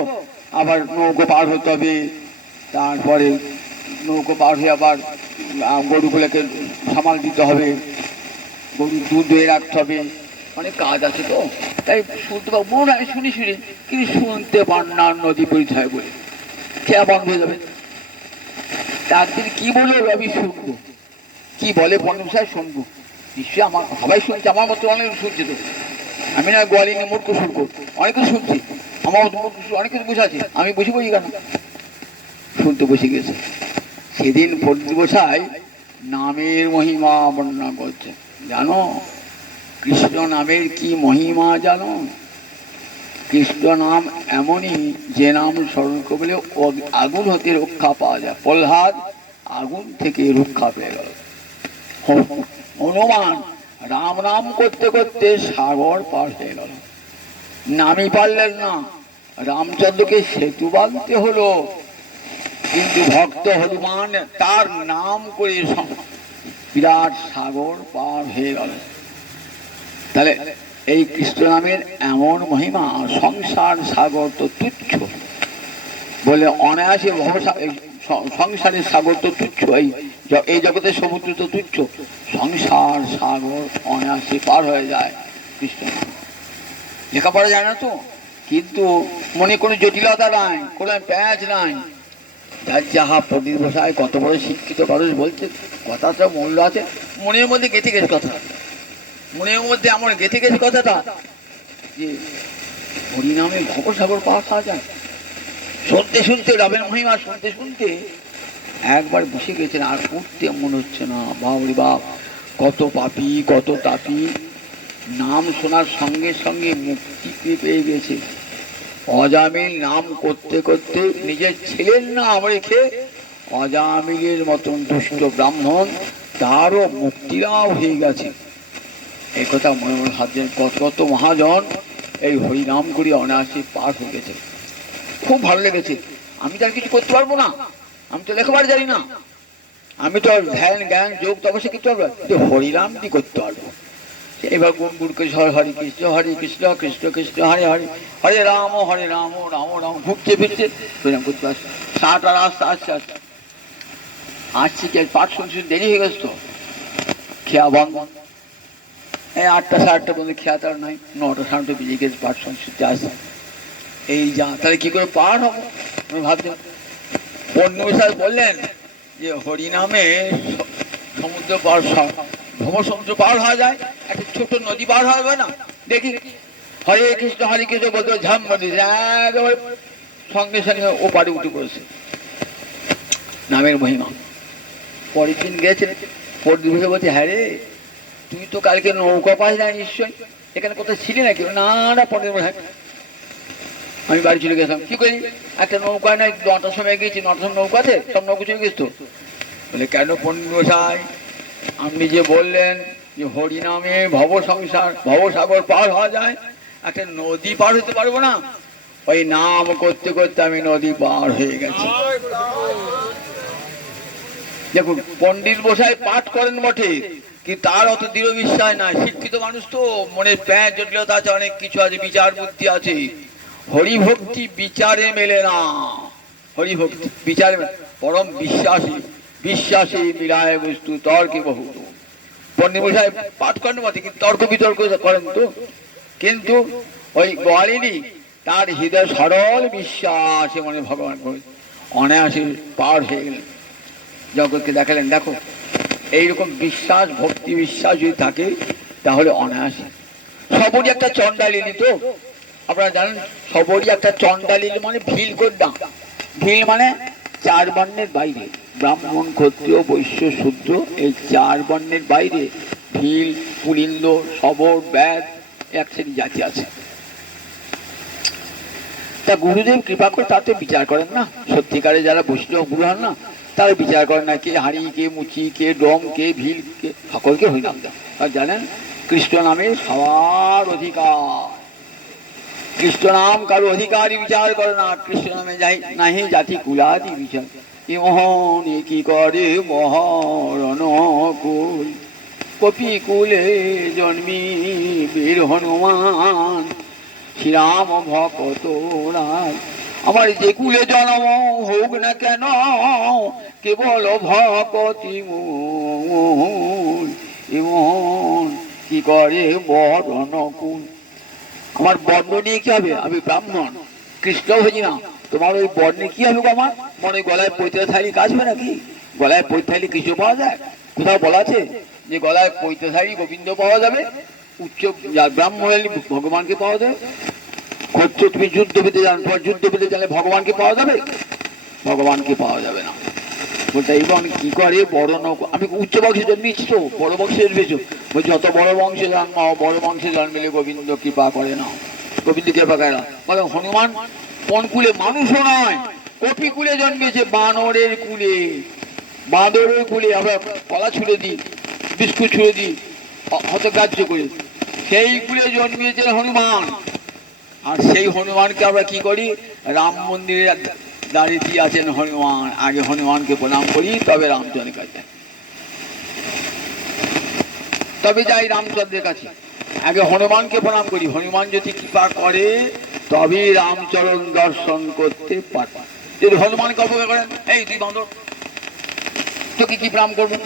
আবার নৌকো পার হতে হবে, তারপরে নৌকো পার হয়ে আবার গরুগুলোকে সামাল দিতে হবে, গরু দুধ দয়ে রাখতে হবে, অনেক কাজ আছে তো। তাই শুনতে পাবো, মনে হয় শুনি শুনি, কিন্তু শুনতে পান না, নদী পরিচয় বলে খেয়া বন্ধ হয়ে যাবে। তার দিন কি বলবো, আমি শুনবো, কি বলে পণ্ডিত সাহেব শুনবো। নিশ্চয়ই আমার সবাই শুনছে, আমার মতো অনেক শুনছে তো। আমি না গোয়ালি নিয়ে মূর্খ সুর করবো, অনেক কিছু শুনছি, আমার মতো মূর্খ সুর অনেক কিছু বুঝাচ্ছি, আমি বুঝি বই কেন শুনতে বসে গেছে। সেদিন পণ্ডিত গোসাই নামের মহিমা বর্ণনা করছে। জানো কৃষ্ণ নামের কি মহিমা জানো? কৃষ্ণ নাম এমনই যে নাম স্মরণ করলে আগুন হতে রক্ষা পাওয়া যায়। প্রহ্লাদ আগুন থেকে রক্ষা পেয়ে গেল। হনুমান রাম নাম করতে করতে সাগর পার হয়ে গেল, নামই পারলেন না, রামচন্দ্রকে সেতু বাঁধতে হলো, কিন্তু ভক্ত হনুমান তার নাম করে বিরাট সাগর পার হয়ে গেল। তাহলে এই কৃষ্ণ নামের এমন মহিমা, সংসার সাগর তো তুচ্ছ বলে অনায়াসে সংসারের সাগর তো তুচ্ছ, এই জগতের সমুদ্র তো তুচ্ছ, সংসার সাগর অনায়াসে পার হয়ে যায় কৃষ্ণ নাম। লেখাপড়া যায় না তো, কিন্তু মনে কোনো জটিলতা নাই, কোনো প্যাঁচ নাই। যার যাহা পণ্ডিত ভাষায় কত বড় শিক্ষিত মানুষ বলছে, কথাটা মূল্য আছে, মনের মধ্যে গেঁথে গেছে কথা, মনের মধ্যে আমার গেঁথে গেছে কথাটা যে হরিনামে ভবসাগর পার হওয়া যায়। শুনতে শুনতে রামের মহিমা শুনতে শুনতে একবার বসে গেছেন, আর উঠতে মনে হচ্ছে না। বাবরি বাপ, কত পাপী কত তাপী নাম শোনার সঙ্গে সঙ্গে মুক্তি পেয়ে গেছে। অজামিল নাম করতে করতে নিজের ছেলের নাম রেখে অজামিলের মতন দুষ্ট ব্রাহ্মণ তারও মুক্তিলাভ হয়ে গেছে। এই কথা মনে মনে ভাবছেন, কত কত মহাজন এই হরিনাম করে অনায়াসে পার হয়ে গেছে। খুব ভালো লেগেছে। আমি তো আর কিছু করতে পারবো না, আমি তো লেখাবার জানি না, আমি তো ধ্যান জ্ঞান যোগ তপস্যা কিছু পারবো, হরিনাম কি করতে পারবো। এবার গুণ গুণ করে হরে কৃষ্ণ কৃষ্ণ কৃষ্ণ হরে হরে, হরে রাম রাম রাম ঘুরতে ফিরছে হরিনাম করতে পারছে। 7টা রাস্তা আসছে আসছে আসছে কি পাঠ শুনতে দেরি হয়ে গেছে তো, খেয়া বন্ধ। এই 8টা 8:30 পর্যন্ত খেয়া তার নাই, 9টা 9:30 বেজে গেছে পাঠ শুনতে আসছে। এই যা তাহলে কি করে পার হবো আমি ভাবছি। পণ্ডিত বললেন যে হরিনামে সমুদ্র পার, সমুদ্র পার হওয়া যায়, একটা ছোট নদী পার হবে না, দেখি হরে কৃষ্ণ বলতে ঝাম একেবারে সঙ্গে সঙ্গে ও পারে উঠে পড়েছে। নামের মহিমা। পরের দিন গেছে, পণ্ডিত বলছে, হ্যাঁ রে তুই তো কালকে নৌকা পাস না নিশ্চয়ই, এখানে কোথাও ছিলি নাকি? না না পণ্ডিত বলে, আমি বাড়ি চলে গেছিলাম। কি করি, একটা নৌকা নাই, 9টার সময় গেছি, 9টার সময় নৌকাতে সব নৌকা চলে গেছ তো। বলে কেন পণ্ডিত মশাই, আপনি যে বললেন যে হরিনামে ভবসাগর পার হওয়া যায়, একটা নদী পার হতে পারবো না? ওই নাম করতে করতে আমি নদী পার হয়ে গেছি। দেখুন পণ্ডিত মশাই পাঠ করেন বটে, কি তার অত দৃঢ় বিশ্বাস নাই। শিক্ষিত মানুষ তো, মনে প্যাঁচ জটিলতা আছে, অনেক কিছু আছে, বিচার বুদ্ধি আছে। হরিভক্তি বিচারে মেলে না, হরিভক্তি বিচারে পরম বিশ্বাসী মিলায় বস্তু তর্কে বহু। পণ্ডিত মশাই পাঠ করেন বটে, কিন্তু তর্ক বিতর্ক করেন তো, কিন্তু ওই গোয়ালিনী তার হৃদয় সরল বিশ্বাসে মনে ভগবান অনায়াসে পার হয়ে গেলেন, জগৎকে দেখালেন। দেখো এইরকম বিশ্বাস, ভক্তি বিশ্বাস যদি থাকে তাহলে অনায়াসে। সবরই একটা চণ্ডালিনী তো, আপনারা জানেন সবরই একটা চণ্ডালিনী, মানে ভিল কন্যা। ভিল মানে 4 বর্ণের বাইরে, ব্রাহ্মণ ক্ষত্রিয় বৈশ্য শূদ্র, এই 4 বর্ণের বাইরে ভিল পুলিন্দ সবর ব্যাদ এক শ্রেণী জাতি আছে। তা গুরুদেব কৃপা করে তাতে বিচার করেন না। সত্যিকারে যারা বৈষ্ণব গুরু হন না, তারা বিচার করেন না কে হাঁড়ি, কে মুচি, কে ডম, কে ভিল, কে সকলকে হরিনাম দেন। আর জানেন কৃষ্ণ নামে সবার অধিকার, কৃষ্ণ নাম কারো অধিকারী বিচার করে না। কৃষ্ণ নামে যাই নাহি জাতি কুলাদি বিচার, ইমোহন কি করে মহরণ কুল, কপি কুলে জন্মি বীর হনুমান, শ্রীরাম ভকত রায়। আমার যে কুলে জন্ম হোক না কেন, কেবল ভকতি মূল, এমন কি করে বরণ কুল। আমার বর্ণ নিয়ে কি হবে? আমি ব্রাহ্মণ, কৃষ্ণ ভজি না, তোমার ওই বর্ণে কি হবে? আমার মনে গলায় পৈতে থাকলে কাজ হবে নাকি? গলায় পৈতে থাকলে কিছু পাওয়া যায়? কোথাও বলা আছে যে গলায় পৈতধারী গোবিন্দ পাওয়া যাবে, উচ্চ ব্রাহ্ম হলে ভগবানকে পাওয়া যাবে। ক্ষত্রিয় তুমি যুদ্ধ পেতে যান, যুদ্ধ পেতে জানলে ভগবানকে পাওয়া যাবে? ভগবানকে পাওয়া যাবে না। বলতে এবং কি করে বড় নৌকো, আমি উচ্চ বংশে জন্মেছি তো, বড় বংশে জন্মেছো, বলছি যত বড় বংশে জন্মাও, বড় বংশে জন্মেলে গোবিন্দ কৃপা করে না, গোবিন্দ কৃপা করে না। বলে হনুমান কোন কুলে? মানুষও নয়, কপি কুলে জন্মেছে, বানরের কুলে, বাঁদরের কুলে। আমরা কলা ছুঁড়ে দিই, বিস্কুট ছুঁড়ে দিই হতগ্রাহ্য করে, সেই কুলে জন্মিয়েছে হনুমান। আর সেই হনুমানকে আমরা কি করি? রাম মন্দিরে দাঁড়িয়ে দিয়ে আছেন হনুমান, আগে হনুমানকে প্রণাম করি, তবে রামচন্দ্রের কাছে, তবে যাই রামচন্দ্রের কাছে। আগে হনুমানকে প্রণাম করি, হনুমান যদি কৃপা করে তবে রামচরণ দর্শন করতে পারবে। যদি হনুমানকে অবজ্ঞা করেন, এই তুই বাঁদর, তোকে কি প্রণাম করবো,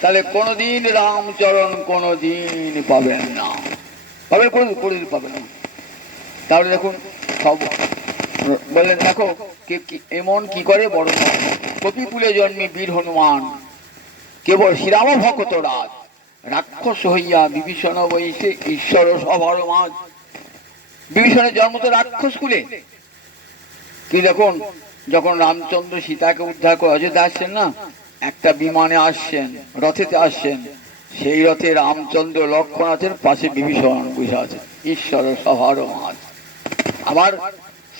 তাহলে কোনোদিন রামচরণ কোনোদিন পাবেন না, পাবেন কোনোদিন পাবেন না। তাহলে দেখুন সব বললেন, দেখো এমন কি করে বড় কপিকুলে জন্মে বীর হনুমান, কেবল শ্রীরাম ভক্ত রাজ, রাক্ষস হইয়া বিভীষণ বৈশে ঈশ্বর সভার মাঝ। বিভীষণের জন্ম তো রাক্ষস কুলে। কি দেখুন, যখন রামচন্দ্র সীতাকে উদ্ধার করে অযোধ্যা আসছেন না, একটা বিমানে আসছেন, রথেতে আসছেন, সেই রথে রামচন্দ্র লক্ষ্মণ আছেন, পাশে বিভীষণ বসে আছেন, ঈশ্বর সভার মাঝ। আবার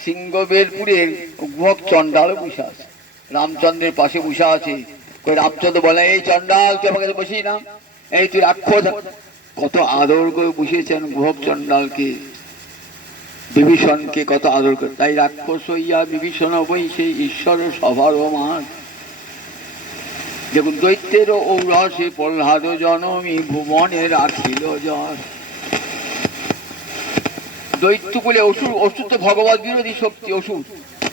সিংহবেরপুরের গুহক চণ্ডাল বসে আছে, রামচন্দ্রের পাশে বসে আছে। রামচন্দ্র বলে, এই চণ্ডাল তুই আমাকে বসি না, এই তুই রাক্ষস। কত আদর করে বসিয়েছেন গুহক চণ্ডালকে, বিভীষণকে কত আদর করে। তাই রাক্ষস হইয়া বিভীষণ বৈশে ঈশ্বর সভার মাঝ। দেখুন, দৈত্যের ঔরসে প্রহ্লাদ জনমী ভুবনে রাখিল যশ। দৈত্যকুলে অসুর, অসুর তো ভগবত বিরোধী শক্তি, অসুর,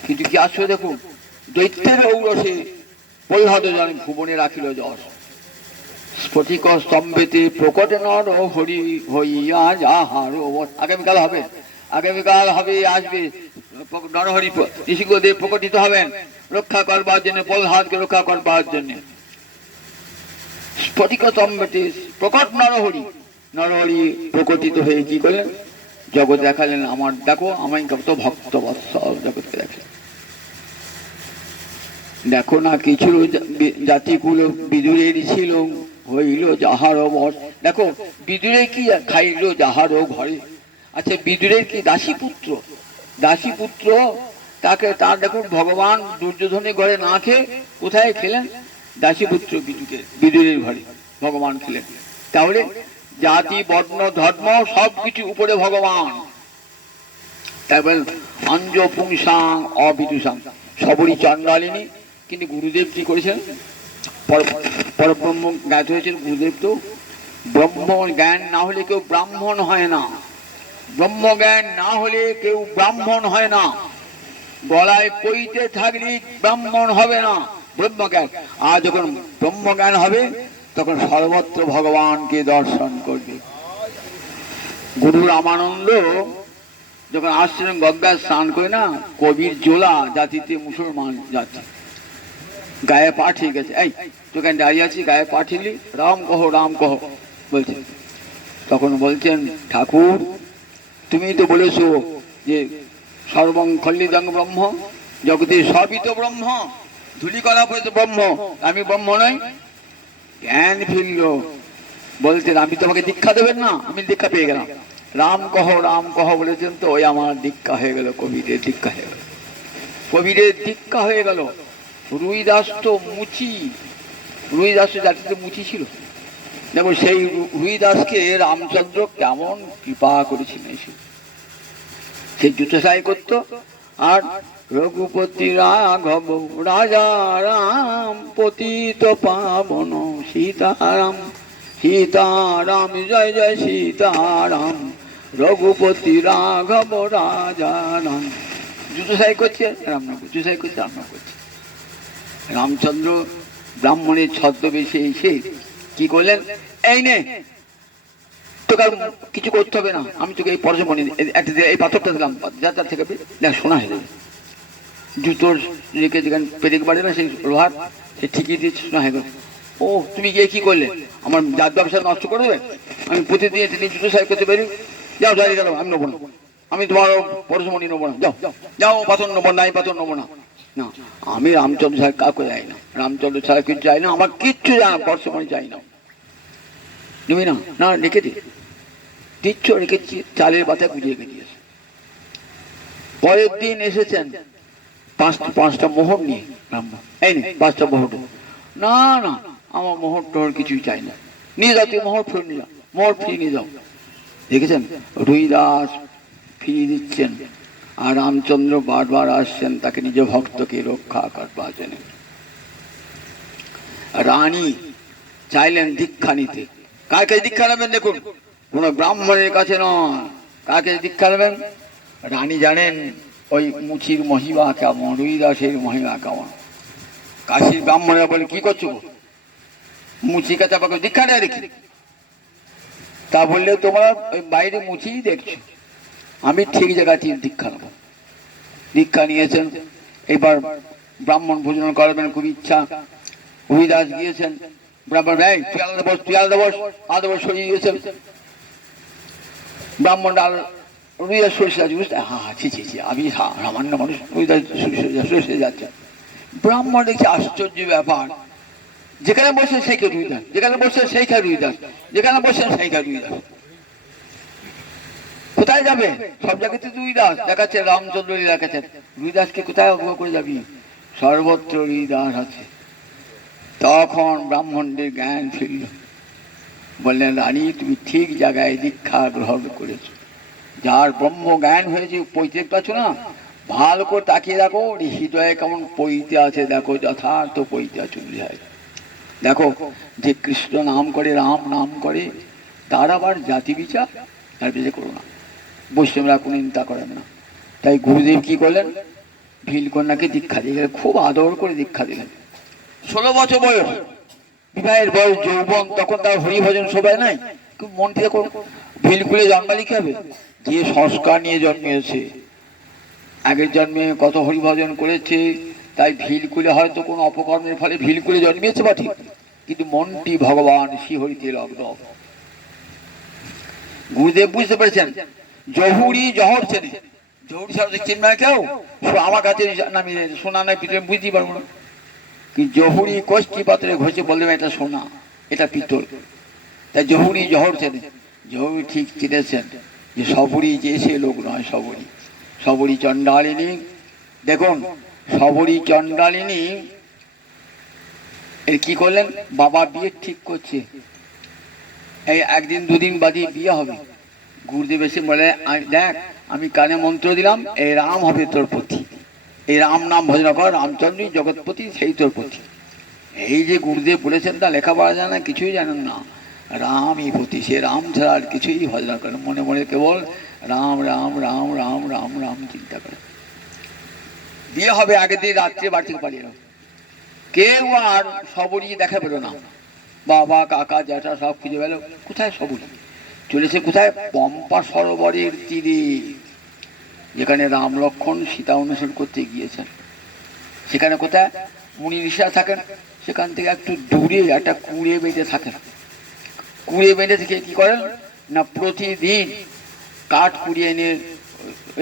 কিন্তু কি আসছে দেখুন, দৈত্যের ঔরসে প্রহ্লাদ জনমী ভুবনে রাখিল যশ। স্ফটিক স্তম্ভেতে প্রকট নর হরি হইয়া যাহার। আগামীকাল হবে, আগামীকাল হবে, আসবে নরহরি ঋষিকদেব প্রকটিত হবেন রক্ষা করবার জন্য, প্রহ্লাদকে রক্ষা করবার জন্য। স্ফটিক স্তম্ভেতে প্রকট নরহরি, নরহরি প্রকটিত হয়ে কি করলেন? জগৎ দেখালেন, আমার দেখো আমায় কত ভক্ত বৎসল, জগৎকে দেখলেন। দেখো না কিছু জাতিকুল বিদুরের ছিল, হইল যাহারও বস। দেখো বিদুরে কি খাইল যাহারও ঘরে। আচ্ছা, বিদুরের কি দাসী পুত্র, দাসী পুত্র, তাকে তার দেখুন ভগবান দুর্যোধনের ঘরে না খেয়ে কোথায় খেলেন? দাসী পুত্র বিদুরের ঘরে ভগবান খেলেন। তাহলে জাতি বর্ণ ধর্ম সবকিছু উপরে ভগবান। তারপর অঞ্জ পুংসাং অবিদুষাং, সবরই চণ্ডালিনী। কিন্তু গুরুদেব কি করেছেন? পরব্রহ্ম জ্ঞাত হয়েছেন গুরুদেব। তো ব্রহ্ম জ্ঞান না হলে কেউ ব্রাহ্মণ হয় না, ব্রহ্ম জ্ঞান না হলে কেউ ব্রাহ্মণ হয় না। গলায় পইতে থাকলে ব্রাহ্মণ হবে না, ব্রহ্মজ্ঞান। আর যখন ব্রহ্মজ্ঞান হবে তখন সর্বত্র ভগবানকে দর্শন করবে। গুরু রামানন্দ যখন আসছিলেন গঙ্গায় স্নান করে না, কবির জোলা জাতিতে মুসলমান জাতি, গায়ে পা ঠিক গেছে, এই তোকে দাঁড়িয়ে আছি, গায়ে পা ঠিকলি, রাম কহ রাম কহ বলছে। তখন বলছেন, ঠাকুর তুমি তো বলেছো যে সর্বং খল্লিদং ব্রহ্ম, জগতে সবই তো ব্রহ্ম, ধুলি করা পড়ে তো ব্রহ্ম, আমি ব্রহ্ম নই। জ্ঞান ফিরল, বলছেন আমি তোমাকে দীক্ষা দেবেন না, আমি দীক্ষা পেয়ে গেলাম। রাম কহ বলেছেন তো, ওই আমার দীক্ষা হয়ে গেল, কবিরের দীক্ষা হয়ে গেল, কবিরের দীক্ষা হয়ে গেল। রুইদাস তো মুচি, রুইদাস জাতিতে মুচি ছিল। দেখো সেই রুইদাসকে রামচন্দ্র কেমন কৃপা করেছিলেন, সে জুতো সাই করতো। আর রঘুপতি রাঘব রাজা রাম পতিত পাবন সীতারাম, সীতারাম জয় জয় সীতারাম, রঘুপতি রাঘব রাজা রাম। জুতো সাই করছে রাম নাম, জুতো সাই করছে রাম নাম করছে। রামচন্দ্র ব্রাহ্মণের ছদ্মবেশে এসে কি করলেন? এই নে, তোকে কিছু করতে হবে না, আমি তোকে এই পরশমণি এই পাথরটা দিলাম, যা তার থেকে দেখ সোনা হয়ে যাবে। জুতোর রেখে যেখানে পেরেক বাড়ে না সেই লোহার, সে ঠিকই দিয়ে সোনা হয়ে গেল। ও তুমি গিয়ে কি করলে? আমার জাত ব্যবসা নষ্ট করে দেবে? আমি প্রতিদিন তিনি জুতো সাহেব করতে পারি। যাও দাঁড়িয়ে গেল, আমি নেবো না, আমি তোমার পরশমণি নেবো না, যাও যাও, পাথর নেবো না, এই পাথর নেবো না। না, আমি রামচন্দ্র সাহেব কাউকে যাই না, রামচন্দ্র সাহেব কিছু চাই না, আমার কিচ্ছু চাই না, পরশমণি চাই না। নেবে না? না, রেখে দিচ্ছ, রেখেছি, চালের বাতায় গুজিয়ে রেখে দিয়েছে। পরের দিন এসেছেন পাঁচটা মোহর নিয়ে, এই নে 5টা মোহর। না না, আমার মোহর টোহর কিছুই চাই না, নিয়ে যাও, তুই মোহর ফিরে নিয়ে যাও, মোহর ফিরিয়ে নিয়ে যাও। দেখেছেন রুইদাস ফিরিয়ে দিচ্ছেন, আর রামচন্দ্র বারবার আসছেন তাকে নিজ ভক্তকে রক্ষা করবার জন্য। রানী চাইলেন দীক্ষা নিতে। কার কাছে দীক্ষা নেবেন? দেখুন, কোন ব্রাহ্মণের কাছে নয়। কার কাছে দীক্ষা নেবেন? রানী জানেন ওই মুচির মহিমা কেমন, রুইদাসের মহিমা কেমন। কাশীর ব্রাহ্মণরা বলে, কি করছো? মুচি কাছে আমাকে দীক্ষা নেয় দেখি। তা বললে, তোমরা ওই বাইরে মুচিই দেখছো, আমি ঠিক জায়গাতে দীক্ষা নেব। দীক্ষা নিয়েছেন, এবার ব্রাহ্মণ ভোজন করবেন খুব ইচ্ছা। রুইদাস গিয়েছেন, ব্রাহ্মণ ভাই তুই আলাদা বস, তুই আলাদা বস, আলাদা বস সরিয়ে গিয়েছেন। ব্রাহ্মণ রুইদাস সরষে যাচ্ছে, বুঝতে? ছি ছি ছি, আমি সামান্য মানুষ, রুইদাস সরষে যাচ্ছে। ব্রাহ্মণ দেখছে আশ্চর্য ব্যাপার, যেখানে বসে সেইখানে রুইদাস, যেখানে বসে সেইখানে রুইদাস, যেখানে বসে সেইখানে রুইদাস। কোথায় যাবে? সব জায়গাতে রুইদাস দেখাচ্ছে, রামচন্দ্র দেখাচ্ছে, রুইদাসকে কোথায় অবজ্ঞা করে যাবি? সর্বত্র রুইদাস আছে। তখন ব্রাহ্মণদের জ্ঞান ফিরল, বললেন, রানী তুমি ঠিক জায়গায় দীক্ষা গ্রহণ করেছ। যার ব্রহ্ম জ্ঞান হয়েছে পৈতে পাচ্ছ না, ভালো করে তাকিয়ে দেখো, হৃদয়ে কেমন পৈতে আছে, দেখো যথার্থ পৈতে আছে। দেখো, যে কৃষ্ণ নাম করে, রাম নাম করে, তার আবার জাতি বিচার তার বেঁচে করো না। বৈষ্ণবরা কোনো চিন্তা করেন না। তাই গুরুদেব কি করলেন? ভিলকন্যাকে দীক্ষা দিয়ে গেলেন, খুব আদর করে দীক্ষা দিলেন। 16 বছর বয়স, বিবাহের বয়স, যৌবন, তখন তার হরিভজন সবাই নাই। মন থেকে ভিলকুলে জন্মালি কি হবে? যে সংস্কার নিয়ে জন্মিয়েছে, আগের জন্মে কত হরিভজন করেছে, তাই ভিলকুলে হয়তো কোনো অপকর্মের ফলে ভিলকুলে জন্মিয়েছে বা ঠিক, কিন্তু মনটি ভগবান শ্রীহরিতে লগ্ন। গুরুদেব বুঝতে পেরেছেন, জহুরি জহর চেনে, জহুরি ছাড়া চিনবে না কেউ। আমার কাছে নামিয়ে সোনা নয় পিতল, বুঝতেই পারবো না। কি জহুরি কষ্টি পাত্রে ঘষে বললেন, এটা সোনা, এটা পিতল। তাই জহুরি জহর চেনে। জহুরি ঠিক চিনেছেন যে সবরি যে সে লোক নয়, সবরি, সবরি চণ্ডালিনী। দেখুন, সবরি চণ্ডালিনী এর কি করলেন? বাবা বিয়ে ঠিক করছে, এই 1 দিন 2 দিন বাদে বিয়ে হবে। গুরুদেব এসে বলে, দেখ আমি কানে মন্ত্র দিলাম, এই রাম হবে তোর পতি, এই রাম নাম ভজন কর, রামচন্দ্রই জগৎপতি, সেই তোর পতি। এই যে গুরুদেব বলেছেন, তা লেখাপড়া জানে না, কিছুই জানেন না। রামই পতি, সে রাম ছাড়া আর কিছুই ভজন করেন, মনে মনে কেবল রাম রাম রাম রাম রাম রাম চিন্তা করে। বিয়ে হবে, আগের দিন রাত্রে বাড়ি থেকে পালিয়ে এলো। কেউ আর সবরি দেখা পেল না। বাবা কাকা জ্যাঠা সব খুঁজে পেল, কোথায় সবরি? চলেছে কোথায়? পম্পা সরোবরের তীরে, যেখানে রাম লক্ষ্মণ সীতা অনুসরণ করতে গিয়েছেন। সেখানে কোথায় মুনি ঋষিরা থাকেন, সেখান থেকে একটু দূরে একটা কুঁড়ে বেঁধে থাকেন। কুঁড়ে বেঁধে থেকে কি করেন না, প্রতিদিন কাঠ কুড়িয়ে এনে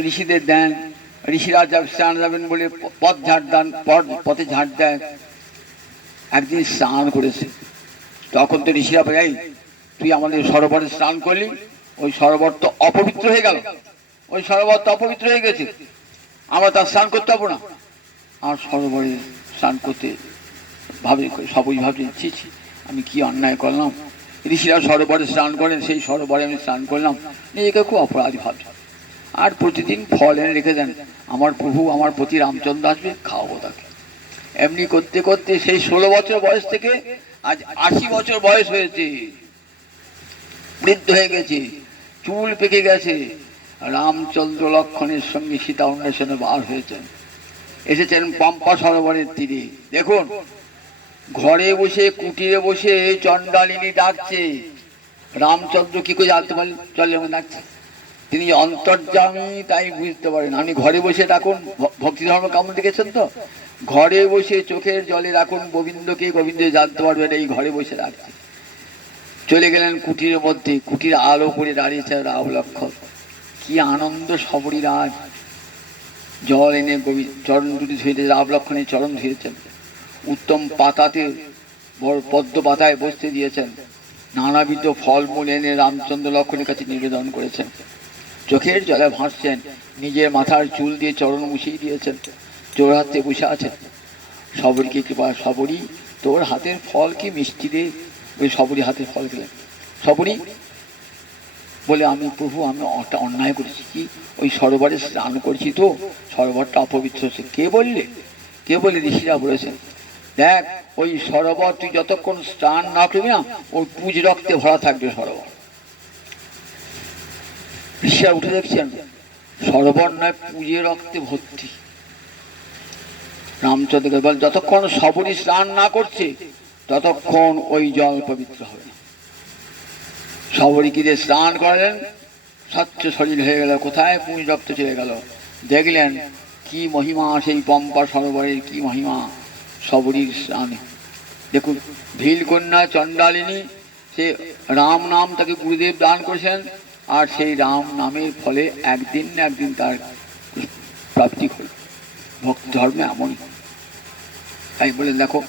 ঋষিদের দেন। ঋষিরা স্নান যাবেন বলে পথ ঝাড় দেন, পথে ঝাড় দেয়। একদিন স্নান করেছে, তখন তো ঋষিরা বলে, তুই আমাদের সরোবরে স্নান করলি, ওই সরোবর তো অপবিত্র হয়ে গেল, ওই সরোবর তো অপবিত্র হয়ে গেছে, আমরা তার স্নান করতে পারবো না। আর সরোবরে স্নান করতে ভাবে, সবই ভাবছে, ইচ্ছি আমি কি অন্যায় করলাম। ঋষিরা সরোবরে স্নান করেন, সেই সরোবরে আমি স্নান করলাম, নিজেকে খুব অপরাধী ভাবছি। আর প্রতিদিন ফল এনে রেখে দেন, আমার প্রভু আমার প্রতি রামচন্দ্র আসবে, খাওয়াবো তাকে। এমনি করতে করতে সেই 16 বছর বয়স থেকে আজ 80 বছর বয়স হয়েছে, বৃদ্ধ হয়ে গেছে, চুল পেকে গেছে। রামচন্দ্র লক্ষ্মণের সঙ্গে সীতা অন্বেষণে বার হয়েছেন, এসেছেন পম্পা সরোবরের তীরে। দেখুন, ঘরে বসে কুটিরে বসে চণ্ডালিনী ডাকছে, রামচন্দ্র কি করে জানতে পারলেন? চলে যেমন ডাকছে, তিনি অন্তর্যামী তাই বুঝতে পারেন। আপনি ঘরে বসে রাখুন, ভক্তি ধর্ম কেমন দেখেছেন তো, ঘরে বসে চোখের জলে রাখুন গোবিন্দকে, গোবিন্দ জানতে পারবেন এই ঘরে বসে রাখছে। চলে গেলেন কুটিরের মধ্যে, কুটির আলো করে দাঁড়িয়েছে রাম লক্ষ্মণ। কি আনন্দ! সবরীরাজ জল এনে চরণ দুটি ধুয়েছে, রাম লক্ষ্মণের চরণ ধুয়েছেন, উত্তম পাতাতে বড় পদ্ম পাতায় বসতে দিয়েছেন, নানাবিধ ফলমূল এনে রামচন্দ্র লক্ষ্মণের কাছে নিবেদন করেছেন, চোখের জলে ভাসছেন, নিজের মাথার চুল দিয়ে চরণ মুছিয়ে দিয়েছেন, জোর হাতে বসে আছেন। সবরীকে কৃপা, সবরী তোর হাতের ফল কি মিষ্টি রে। ওই সবরী হাতের ফল গেলেন। সবরী বলে, আমি প্রভু আমি অন্যায় করেছি, কি ওই সরোবরে স্নান করছি তো সরোবরটা অপবিত্র হচ্ছে। কে বললে? কে বলে? ঋষিরা বলেছেন, দেখ ওই সরোবর তুই যতক্ষণ স্নান না করবি না ওই পুজ রক্তে ভরা থাকবে সরোবর। ঋষিরা উঠে দেখছেন সরোবর নয়, পুজে রক্তে ভর্তি। রামচন্দ্রকে বল, যতক্ষণ সবরী স্নান না করছে ততক্ষণ ওই জল পবিত্র হবে না। সবরীকে দিয়ে স্নান করালেন, স্বচ্ছ শরীর হয়ে গেল। কোথায় পুঁজ রক্ত চলে গেল। দেখলেন কি মহিমা সেই পম্পা সরোবরের, কি মহিমা সবরীর স্নানে। দেখুন ভীলকন্যা চণ্ডালিনী, সে রাম নাম তাকে গুরুদেব দান করেছেন, আর সেই রাম নামের ফলে একদিন না একদিন তার প্রাপ্তি হল। ভক্তি ধর্মে এমনই। তাই বলে দেখো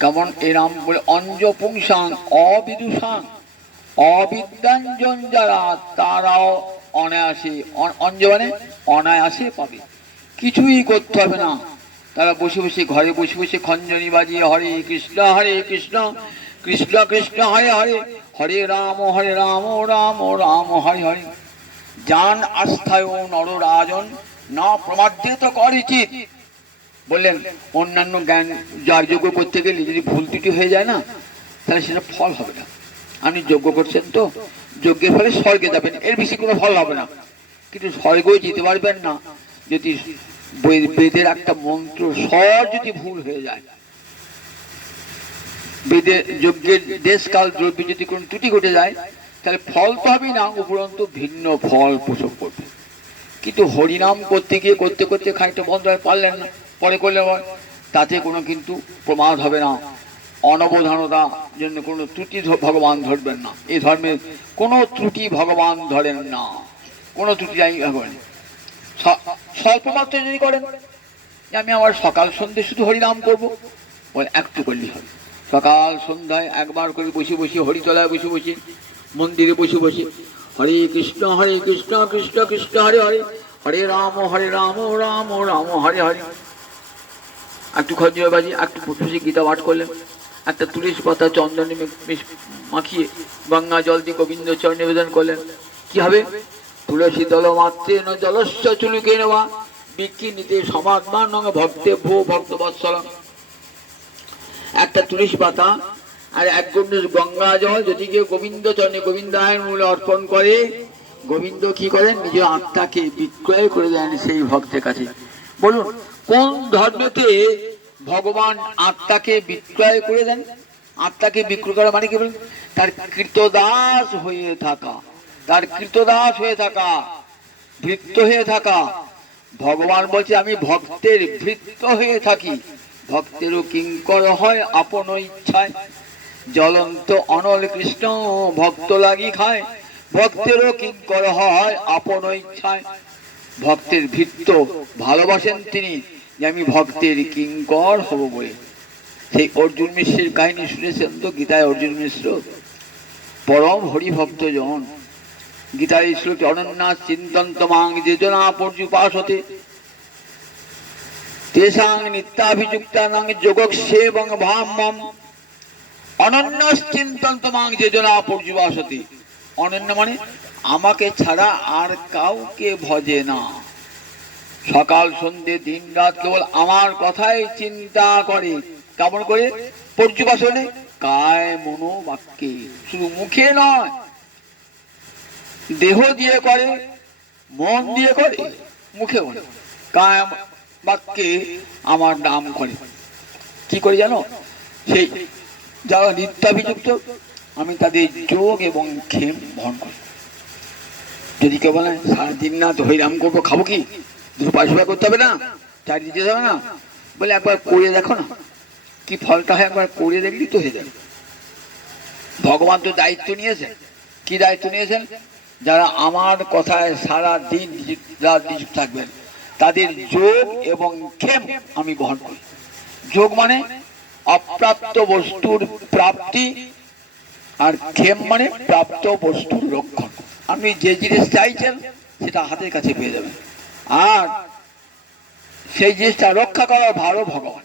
কেমন এই রাম বলে, অঞ্জ পুংসাং অবিদুষাং, অবিদ্যাঞ্জন যারা তারাও অনায়াসে, অঞ্জ মানে অনায়াসে পাবে, কিছুই করতে হবে না। তারা বসে বসে ঘরে বসে বসে খঞ্জনি বাজিয়ে হরে কৃষ্ণ কৃষ্ণ কৃষ্ণ হরে হরে, হরে রাম রাম রাম হরে হরে। যান আস্থায় নররাজন না প্রমাদ্যেত করিচিত। বললেন অন্যান্য জ্ঞান যার যজ্ঞ করতে গেলে যদি ভুল ত্রুটি হয়ে যায় না, তাহলে সেটা ফল হবে না। আপনি যজ্ঞ করছেন তো, যজ্ঞের ফলে স্বর্গে যাবেন, এর বেশি কোনো ফল হবে না। কিন্তু স্বর্গেও যেতে পারবেন না যদি বেদের একটা মন্ত্র স্বর যদি ভুল হয়ে যায়। বেদের যজ্ঞের দেশকাল দ্রব্য যদি কোনো ত্রুটি ঘটে যায়, তাহলে ফল তো হবেই না, উপরন্তু ভিন্ন ফল প্রসব করবে। কিন্তু হরিনাম করতে গিয়ে করতে করতে খানিকটা বন্ধ হয়ে পারলেন না, পরে করলে তাতে কোনো কিন্তু প্রমাদ হবে না। অনবধানতা জন্য কোনো ত্রুটি ভগবান ধরবেন না। এই ধর্মের কোনো ত্রুটি ভগবান ধরেন না, কোনো ত্রুটি হবেন। স্বল্পমাত্র যদি করেন, আমি আমার সকাল সন্ধ্যে শুধু হরিনাম করবো, বলে একটু করলেই হবে। সকাল সন্ধ্যায় একবার করে বসে বসে, হরিতলায় বসে বসে, মন্দিরে বসে বসে হরে কৃষ্ণ কৃষ্ণ কৃষ্ণ হরে হরে, হরে রাম রাম রাম হরে হরে। একটু খঞ্জয় বাজি, একটু বসে গীতা পাঠ করলেন, একটা তুলসী পাতা চন্দনে মাখিয়ে গঙ্গা জল দিয়ে গোবিন্দ চরণ নিবেদন করলেন। কি হবে? তুলসী দল মাত্রে ন জলস্য চুলুকে নেওয়া বিক্রি নিতে সমাত্মা নং ভক্তে ভো ভক্ত বৎসলম। একটা তুলসী পাতা আর এক গুণ গঙ্গা জল যদি কেউ গোবিন্দ চরণে গোবিন্দায়ন মূলে অর্পণ করে, গোবিন্দ কি করেন? নিজের আত্মাকে বিক্রয় করে দেন সেই ভক্তের কাছে। বলুন কোন ধর্মেতে ভগবান আত্মাকে বিক্রয় করে দেন? আত্মাকে বিক্রয় করা মানে কি বলুন? তার কৃতদাস হয়ে থাকা, তার কৃতদাস হয়ে থাকা, ভৃত্য হয়ে থাকা। ভগবান বলছে আমি ভক্তের ভৃত্য হয়ে থাকি, ভক্তেরও কিঙ্কর হয় আপন ইচ্ছায়। জ্বলন্ত অনল কৃষ্ণ ভক্ত লাগি খায়, ভক্তেরও কিঙ্কর হয় আপন ইচ্ছায়। ভক্তের ভৃত্য ভালোবাসেন তিনি, যে আমি ভক্তের কিঙ্কর হব বলে। সেই অর্জুন মিশ্রের কাহিনী শুনেছেন তো গীতায়? অর্জুন মিশ্র পরম হরিভক্ত জন। গীতার এই শ্লোকে অনন্যা চিন্তন্ত মাং যোজনা পর্যুপাসতে তেষাং নিত্যাভিযুক্তানাং যোগক্ষেমং ভাম্যম। অনন্য চিন্তন্ত মাং যোজনা পর্যুপাসতে। অনন্য মানে আমাকে ছাড়া আর কাউকে ভজে না, সকাল সন্ধ্যে দিন রাত কেবল আমার কথাই চিন্তা করে। কেমন করে? পর্যুপাসনে কায় মনো বাক্যে, শুধু মুখে নয়, দেহ দিয়ে করে, মন দিয়ে করে, মুখে বলে, কায় বাক্যে আমার নাম করে। কি করে জানো? সেই যারা নিত্যাভিযুক্ত আমি তাদের যোগ এবং ক্ষেম বহন করি। যদি কেউ বলে সারাদিন না তো হইরাম করবো, খাবো কি, দুটো পয়সা করতে হবে না, চার দিতে হবে না, বলে একবার করে দেখো না কি ফলটা হয়, একবার করে দেখলি তো হয়ে যাবে। ভগবান তো দায়িত্ব নিয়েছেন। কি দায়িত্ব নিয়েছেন? যারা আমার কথায় সারা দিন রাত নিযুক্ত থাকবেন তাদের যোগ এবং ক্ষেম আমি বহন করি। যোগ মানে অপ্রাপ্ত বস্তুর প্রাপ্তি, আর ক্ষেম মানে প্রাপ্ত বস্তুর রক্ষণ। আপনি যে জিনিস চাইছেন সেটা হাতের কাছে পেয়ে যাবেন, আর সেই জিনিসটা রক্ষা করার ভারও ভগবান,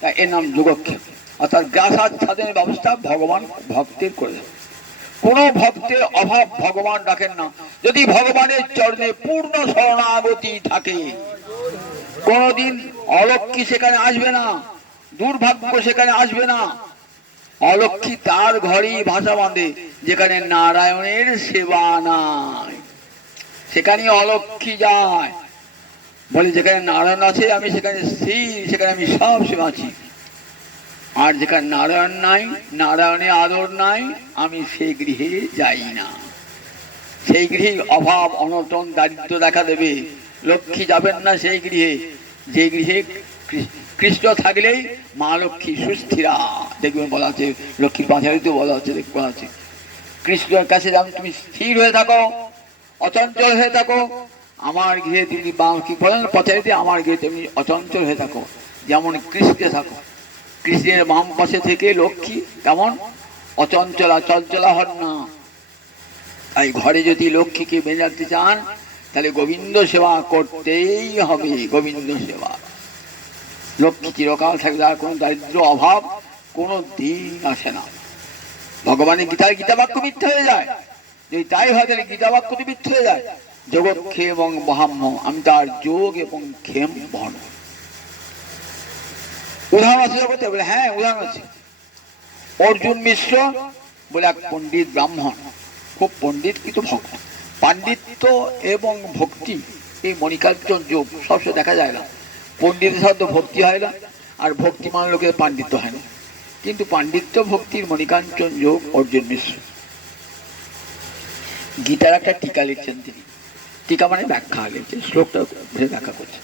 তাই এর নাম যোগক্ষেম। অর্থাৎ গ্রাসাচ্ছাদনের ব্যবস্থা ভগবান ভক্তের করে দেবে। কোন ভক্তের অভাব ভগবান রাখেন না। যদি ভগবানের চরণে পূর্ণ শরণাগতি থাকে, কোনদিন অলক্ষী সেখানে আসবে না, দুর্ভাগ্য সেখানে আসবে না। অলক্ষী তার ঘরেই ভাষা বাঁধে যেখানে নারায়ণের সেবা নাই, সেখানে অলক্ষী যায়। বলে যেখানে নারায়ণ আছে আমি সেখানে স্থির, সেখানে আমি সব সেবা আছি। আর যেখানে নারায়ণ নাই, নারায়ণের আদর নাই, আমি সেই গৃহে যাই না। সেই গৃহে অভাব অনটন দারিদ্র দেখা দেবে। লক্ষ্মী যাবেন না সেই গৃহে, যে গৃহে কৃষ্ণ থাকলেই মা লক্ষ্মী সুস্থিরা। দেখবেন বলা আছে, লক্ষ্মীর পাঁচালিতে বলা আছে, বলা আছে কৃষ্ণের কাছে যেমন তুমি স্থির হয়ে থাকো, অচঞ্চল হয়ে থাকো, আমার গৃহে তুমি কি বলেন পাঁচালিতে, আমার গৃহে তুমি অচঞ্চল হয়ে থাকো, যেমন কৃষ্ণে থাকো। কৃষ্ণের বাম পাশে থেকে লক্ষ্মী কেমন অচঞ্চলা, চঞ্চলা হন না। তাই ঘরে যদি লক্ষ্মীকে বেঁধে রাখতে চান তাহলে গোবিন্দ সেবা করতেই হবে। গোবিন্দ সেবা, লক্ষ্মী চিরকাল থাকলে আর কোনো দারিদ্র অভাব কোনো দিন আসে না। ভগবানের গীতার গীতাবাক্য মিথ্যা হয়ে যায়, যদি তাই হয় তাহলে গীতাবাক্য তো মিথ্যা হয়ে যায়। যোগক্ষেম এবং ব্রাহ্ম, আমি তার যোগ এবং ক্ষেম বহন। উদাহরণ আছে জগতে? বলে হ্যাঁ উদাহরণ আছে। অর্জুন মিশ্র বলে এক পণ্ডিত ব্রাহ্মণ, খুব পণ্ডিত কিন্তু ভক্ত। পাণ্ডিত্য এবং ভক্তি এই মণিকাঞ্চন যোগ সবসময় দেখা যায় না। পণ্ডিতের সাথে ভক্তি হয় না, আর ভক্তিমান লোকের পাণ্ডিত্য হয় না। কিন্তু পাণ্ডিত্য ভক্তির মণিকাঞ্চন যোগ অর্জুন মিশ্র। গীতার একটা টিকা লিখছেন তিনি। টিকা মানে ব্যাখ্যা লিখছেন, শ্লোকটা ব্যাখ্যা করছেন।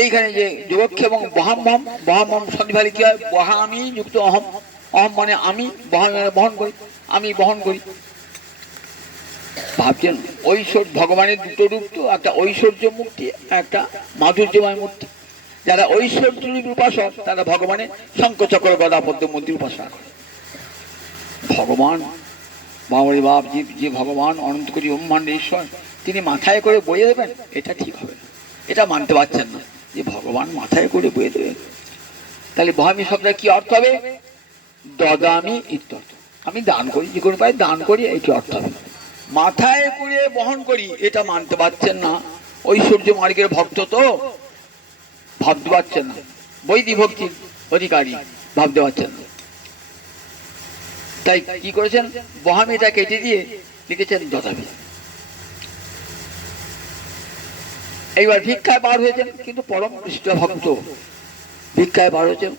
এইখানে যে যোগক্ষেম এবং বহাম্যম, বহাম্যম সন্ধিভালি কি হয়? বহামি যুক্ত অহম, অহম মানে আমি, বহন করি, আমি বহন করি। ভাবছেন ঐশ্বর্য, ভগবানের দুটো রূপ তো, একটা ঐশ্বর্য মূর্তি, একটা মাধুর্যময় মূর্তি। যারা ঐশ্বর্যের উপাসক তারা ভগবানের শঙ্খচক্র গদা পদ্ম মূর্তির উপাসনা করে। ভগবান বাবরে বাপ, যে ভগবান অনন্ত কোটি ব্রহ্মাণ্ড ঈশ্বর, তিনি মাথায় করে বইয়ে দেবেন, এটা ঠিক হবে না। এটা মানতে পারছেন না যে ভগবান মাথায় করে বইয়ে দেবেন। তাহলে বহামি শব্দের কি অর্থ হবে? দদামি ইত্যর্থ, আমি দান করি, যে কোনো পায়ে দান করি, এটি অর্থ হবে। মাথায় করে বহন করি এটা মানতে পারছেন না। ঐশ্বর্য মার্গের ভক্ত তো ভাবতে পারছেন না, বৈদি ভক্তির অধিকারী ভাবতে পারছেন না। তাই কি করেছেন? বহামিটা কেটে দিয়ে লিখেছেন দদামি। এইবার ভিক্ষায় বার হয়েছেন, কিন্তু পরম কৃষ্ণ ভক্ত ভিক্ষায় বার হয়েছেন।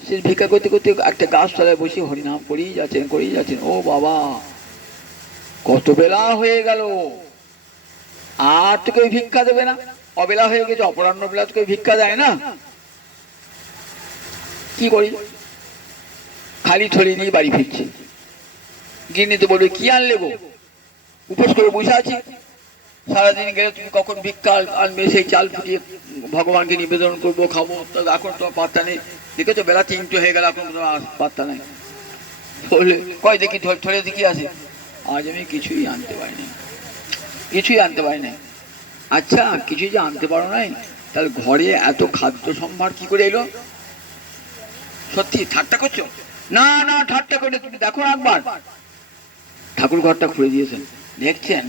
সে ভিক্ষা করতে করতে একটা গাছ তলায় বসে হরিনাম করেই যাচ্ছেন, করেই যাচ্ছেন। ও বাবা, কত বেলা হয়ে গেল, আর তো কেউ ভিক্ষা দেবে না, অবেলা হয়ে গেছে, অপরাহ্ন বেলা তো কেউ ভিক্ষা দেয় না। কি করি? খালি থলি নিয়ে বাড়ি ফিরছি। গিন্নি তো বলবে কি আনলে গো, উপোস করে বসে আছি, সারাদিন গেলে তুমি কখন ভিক্ষা আনবে, সেই চাল ফুটিয়ে ভগবানকে নিবেদন করবো, খাবো, এখন তোমার পাত্তা নেই। দেখেছো বেলা 3টে হয়ে গেল, এখন তোমার পাত্তা নেই। বললে কয় দেখি থলে দেখি আছে, আজ আমি কিছুই আনতে পারিনি, কিছুই আনতে পারি নাই। আচ্ছা, কিছুই যে আনতে পারো নাই, তাহলে ঘরে এত খাদ্য সম্ভার কি করে এলো? সত্যি ঠাট্টা করছো? না না, ঠাট্টা করে তুমি দেখো একবার। ঠাকুর ঘরটা খুলে দিয়েছেন, দেখছেন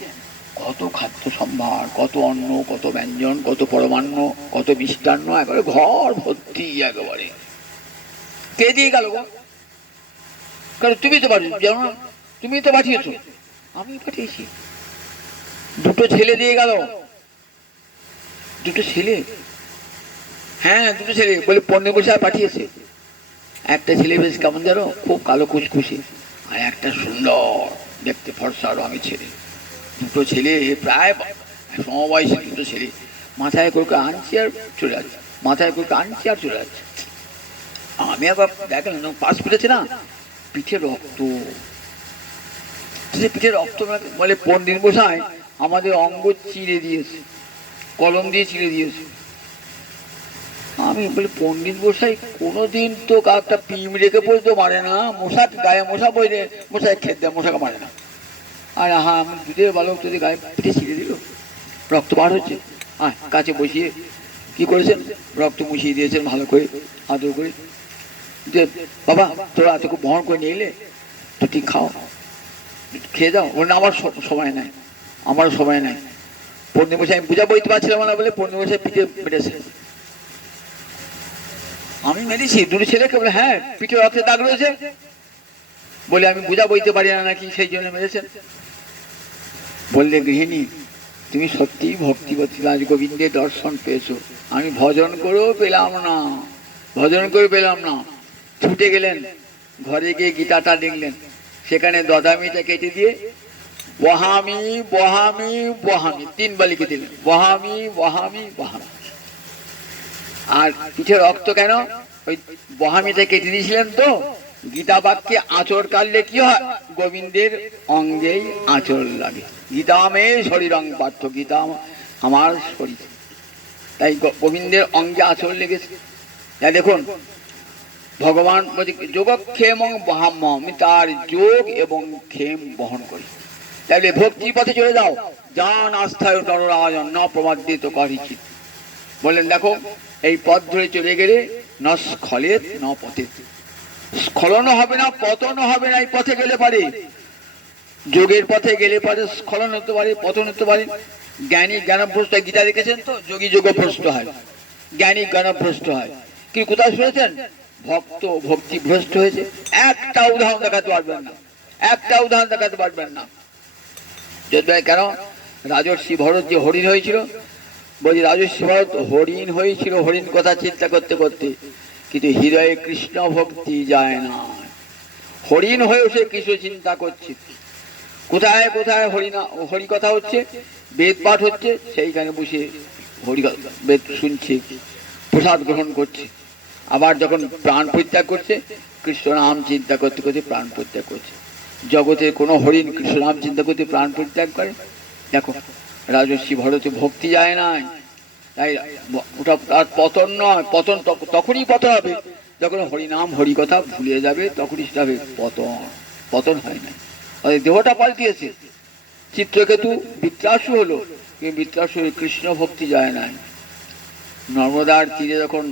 কত খাদ্য সম্ভার, কত অন্ন, কত ব্যঞ্জন, কত পরমান্ন, কত মিষ্টান্ন, একেবারে ঘর ভর্তি একেবারে। কে দিয়ে গেল গো? কারণ তুমি তো পাঠিয়েছো, যেমন তুমি তো পাঠিয়েছো। আমি পাঠিয়েছি। দুটো ছেলে দিয়ে গেল। দুটো ছেলে? হ্যাঁ দুটো ছেলে, বলে 15 বছর পাঠিয়েছে। একটা ছেলে বেশ কেমন জানো, খুব কালো কুচকুচে, আর একটা সুন্দর দেখতে ফর্সা আমি ছেলে, দুটো ছেলে প্রায় সমবয়সী দুটো ছেলে, মাথায় করে আনছি আর চলে যাচ্ছে, মাথায় করে আনছি আর চলে যাচ্ছে। আমি একবার দেখলাম পাশ ফিরেছে না, পিঠে রক্ত, পিঠে রক্ত, বলে পণ্ডিত মশাই আমাদের অঙ্গ চিড়ে দিয়েছে, কলম দিয়ে চিড়ে দিয়েছে। আমি বলি পণ্ডিত মশাই কোনোদিন তো একটা পিঁমড়েকে পড়তে মারে না, মশা গায়ে মশা বইলে মশাই খেতে দেয়, মশাকে মারে না। আর হ্যাঁ আমি দুধের বালক যদি গায়ে পিঠে ছিঁড়ে দিল, রক্ত বার হচ্ছে, হ্যাঁ কাছে বসিয়ে কি করেছেন, রক্ত মুছিয়ে দিয়েছেন ভালো করে আদর করে, যে বাবা তোরা এত খুব বহন করে নিয়ে এলে তো ঠিক খাও, খেয়ে যাও। বলে আমার সময় নাই, আমারও সময় নাই। পণ্ডিত মশাই আমি বুঝা বইতে পারছিলাম না বলে পণ্ডিত মশাই পিঠে মেরেছে। আমি মেরেছি দুটো ছেলেকে, বলে হ্যাঁ পিঠে রক্তের দাগ রয়েছে, বলে আমি বুঝা বইতে পারি না নাকি সেই জন্য মেরেছেন। বললে গৃহিণী তুমি সত্যিই ভক্তিবতী, আজ গোবিন্দের দর্শন পেয়েছো, আমি ভজন করেও পেলাম না, ভজন করে পেলাম না। ছুটে গেলেন, ঘরে গিয়ে গীতাটা দেখলেন, সেখানে দদামিটা কেটে দিয়ে বহামি বহামি বহামি তিনবার লিখে দিলেন, বহামি বহামি বহামি। আর পিঠে রক্ত কেন, ওই বহামিটা কেটে দিয়েছিলেন তো। গীতা বাক্যে আঁচড় কাটলে কি হয়, গোবিন্দের অঙ্গেই আঁচড় লাগে। গীতা মে শরীরং পার্থ, গীতা আমার শরীর, তাই গোবিন্দের অঙ্গে আঁচড় লেগেছে। দেখুন ভগবান বলছে যোগক্ষেম বহাম্য, আমি তার যোগ এবং ক্ষেম বহন করি। তাইলে ভক্তির পথে চলে যাও, জান আস্থায় নররাজন ন প্রমাদিত করিছি। বললেন দেখো এই পথ ধরে চলে গেলে ন স্খলেত ন পথে, স্খলন হবে না, পতন হবে না। এই পথে গেলে পারে, যোগের পথে গেলে পারে স্খলন হতে পারে, পতন হতে পারে। জ্ঞানী জ্ঞানভ্রষ্ট, গীতা দেখেছেন তো, যোগী যোগভ্রষ্ট হয়, জ্ঞানী জ্ঞানভ্রষ্ট হয়। কি কোথায় শুনেছেন ভক্ত ভক্তি ভ্রষ্ট হয়েছে? একটা উদাহরণ দেখাতে পারবেন না, একটা উদাহরণ দেখাতে পারবেন না। যদি কেন রাজর্ষি ভরত যে হরিণ হয়েছিল, বলছি রাজর্ষি ভরত হরিণ হয়েছিল হরিণ কথা চিন্তা করতে করতে, কিন্তু হৃদয়ে কৃষ্ণ ভক্তি যায় না। হরিণ হয়ে সে কৃষ্ণ চিন্তা করছে। কোথায় কোথায় হরি কথা হচ্ছে, বেদ পাঠ হচ্ছে, সেইখানে বসে হরি বেদ শুনছে, প্রসাদ গ্রহণ করছে। আবার যখন প্রাণ পরিত্যাগ করছে, কৃষ্ণ নাম চিন্তা করতে করতে প্রাণ পরিত্যাগ করছে। জগতের কোনো হরিণ কৃষ্ণ নাম চিন্তা করতে প্রাণ পরিত্যাগ করে? দেখো রাজর্ষি ভরতে ভক্তি যায় না, তাই ওটা তার পতন নয়। পতন তখনই পতন হবে যখন হরিনাম হরি কথা ভুলে যাবে, তখনই সেটা হবে পতন। পতন হয় না, দেহটা পাল্টিয়েছে। চিত্রকেতু বৃত্রাসু হলো, কিন্তু বৃত্রাসু কৃষ্ণ ভক্তি যায় না। নর্মদার তীরে যখন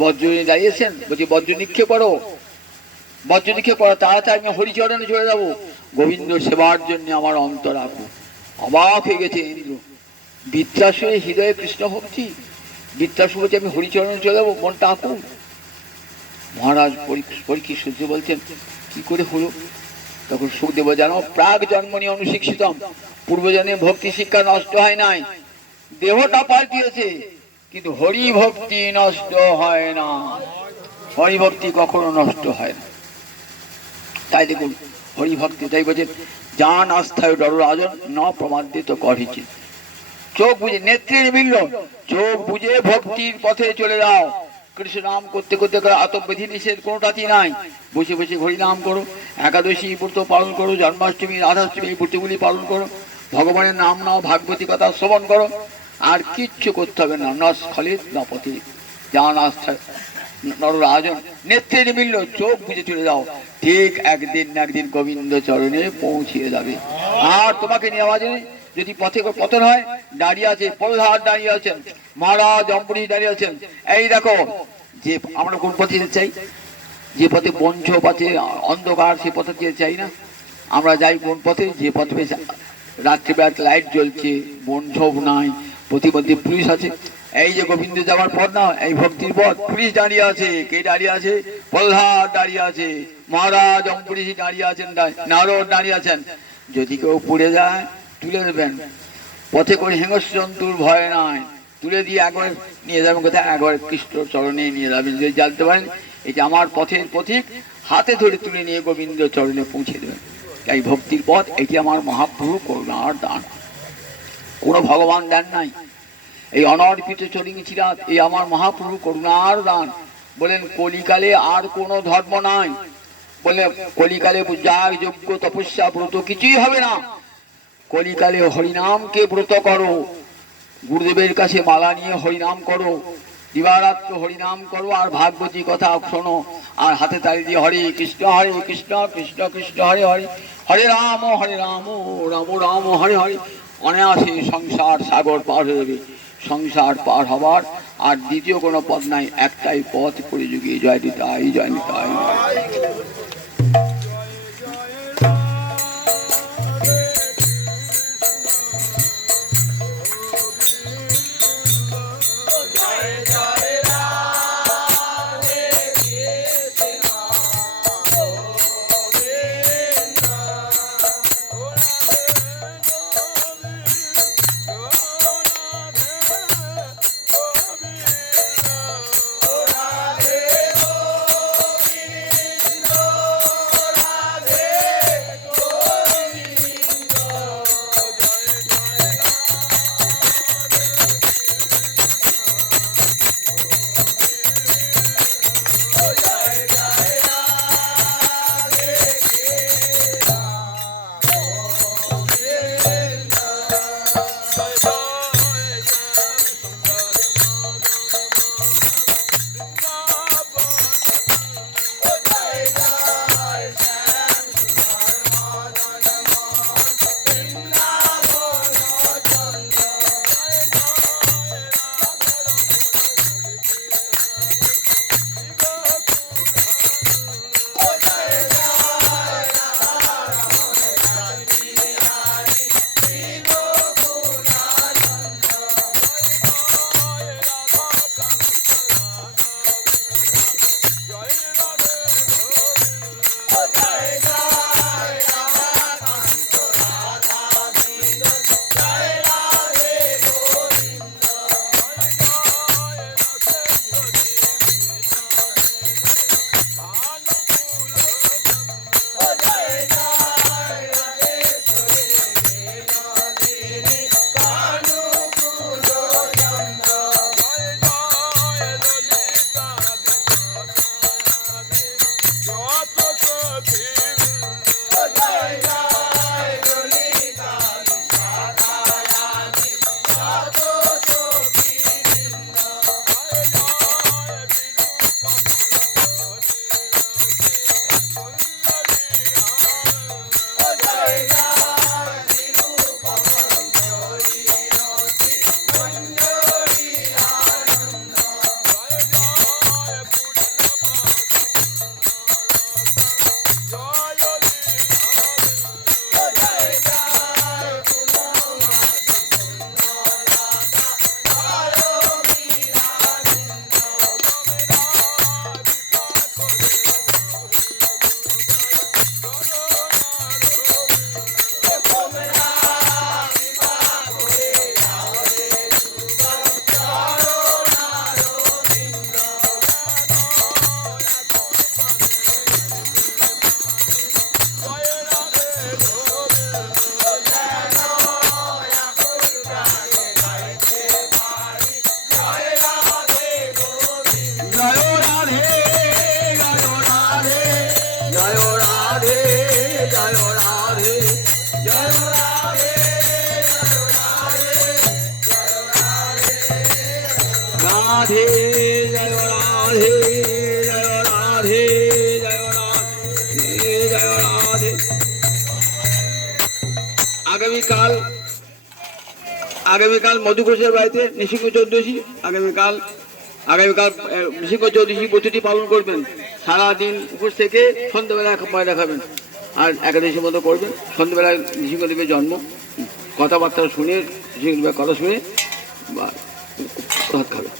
বজ্র দাঁড়িয়েছেন, বলছি বজ্র নিক্ষেপ করো, বজ্র নিক্ষেপ করো, তাড়াতাড়ি আমি হরিচরণে চলে যাবো, গোবিন্দ সেবার জন্য আমার অন্তর আকুল। অবাক হয়ে গেছে ইন্দ্র, বৃত্রাসুরের হৃদয়ে কৃষ্ণ ভক্তি, বৃত্রাসু বলছে আমি হরিচরণে চলে যাবো, মনটা আকুল। মহারাজ পরীক্ষিত সূর্য বলছেন কি করে হলো? তখন সুখদেব জানো প্রাগ জন্মনি অনুশিক্ষিতম, পূর্বজন্মে ভক্তি শিক্ষা নষ্ট হয় নাই, দেহটা পাল্টিয়েছে, কিন্তু হরি ভক্তি নষ্ট হয় না, হরি ভক্তি কখনো নষ্ট হয় না। তাই দেখুন হরি ভক্তি, তাই বলছে জান আস্থায় নররাজন ন প্রমাদিত করিছে। চোখ বুঝে, নেত্রের মিলল, চোখ বুঝে ভক্তির পথে চলে যাও। কৃষ্ণ নাম করতে করতে আতবিধি নিষেধ কোনোটাতেই নাই। বসে বসে হরি নাম করো, একাদশী ব্রত পালন করো, জন্মাষ্টমী রাধাষ্টমী এই ব্রতগুলি পালন করো, ভগবানের নাম নাও, ভাগবতী কথা শ্রবণ করো, আর কিচ্ছু করতে হবে না। ন স্খলিত ন পথে, জান আস্থা নররাজন, নেত্রের মিলল, চোখ বুঝে চলে যাও, ঠিক একদিন না একদিন গোবিন্দ চরণে পৌঁছিয়ে যাবে। আর তোমাকে নেওয়া যায়, যদি পথে পতন হয়, দাঁড়িয়ে আছে প্রহ্লাদ, দাঁড়িয়ে আছেন মহারাজ, অম্বরীশ দাঁড়িয়ে আছেন। এই দেখো যে আমরা কোন পথে চাই, যে পথে বঞ্চ পথে অন্ধকার, সে পথে চাই না। আমরা যাই কোন পথে, যে পথে রাত্রিবেলা লাইট জ্বলছে, বন ঝোপ নাই, প্রতিমধ্যে পুলিশ আছে। এই যে গোবিন্দ যাওয়ার পথ না, এই ভক্তির পথ, পুলিশ দাঁড়িয়ে আছে। কে দাঁড়িয়ে আছে? প্রহ্লাদ দাঁড়িয়ে আছে, মহারাজ অম্বরীশ দাঁড়িয়ে আছেন, নারদ দাঁড়িয়ে আছেন। যদি কেউ পড়ে যায় তুলে নেবেন, পথে করে হিংস্র জন্তুর ভয় নাই, তুলে দিয়ে একবার নিয়ে যাবেন কোথায়, একবার কৃষ্ণ চরণে নিয়ে যাবেন। যদি জানতে পারেন এই যে আমার পথের পথিক, হাতে ধরে তুলে নিয়ে গোবিন্দ চরণে পৌঁছে দেবেন। এই ভক্তির পথ, এটি আমার মহাপ্রভু করুণার দান, কোনো ভগবান দেন নাই। এই অনর্পিত চরিচিরাত এই আমার মহাপ্রভু করুণার দান। বলেন কলিকালে আর কোনো ধর্ম নাই, বলে কলিকালে যাগ যজ্ঞ তপস্যা ব্রত কিছুই হবে না। কলিকালে হরিনামকে ব্রত করো, গুরুদেবের কাছে মালা নিয়ে হরিনাম করো, দিবারাত্র হরিনাম করো, আর ভাগবতী কথা শোনো, আর হাতে তালি দিয়ে হরে কৃষ্ণ কৃষ্ণ কৃষ্ণ হরে হরে, হরে রাম রাম রাম হরে হরে। অনায়াসে সংসার সাগর পার হয়ে যাবে। সংসার পার হবার আর দ্বিতীয় কোনো পথ নাই, একটাই পথ কলিযুগে। জয় নিতাই, জয় নিতাই। রাধে জয় রাধে জয় রাধে জয় রাধে জয় রাধে। আগামীকাল মধু ঘোষের বাড়িতে নৃসিংহ চৌদশী। আগামীকাল নৃসিংহ চৌদশী প্রতিটি পালন করবেন। সারাদিন উপোস থেকে সন্ধ্যাবেলা মায় দেখাবেন, আর একাদশীর মতো করবেন। সন্ধ্যাবেলায় নৃসিংহদেবের জন্ম, কথাবার্তা শুনে নৃসিংহদেবের কথা শুনে ভাত খাবেন।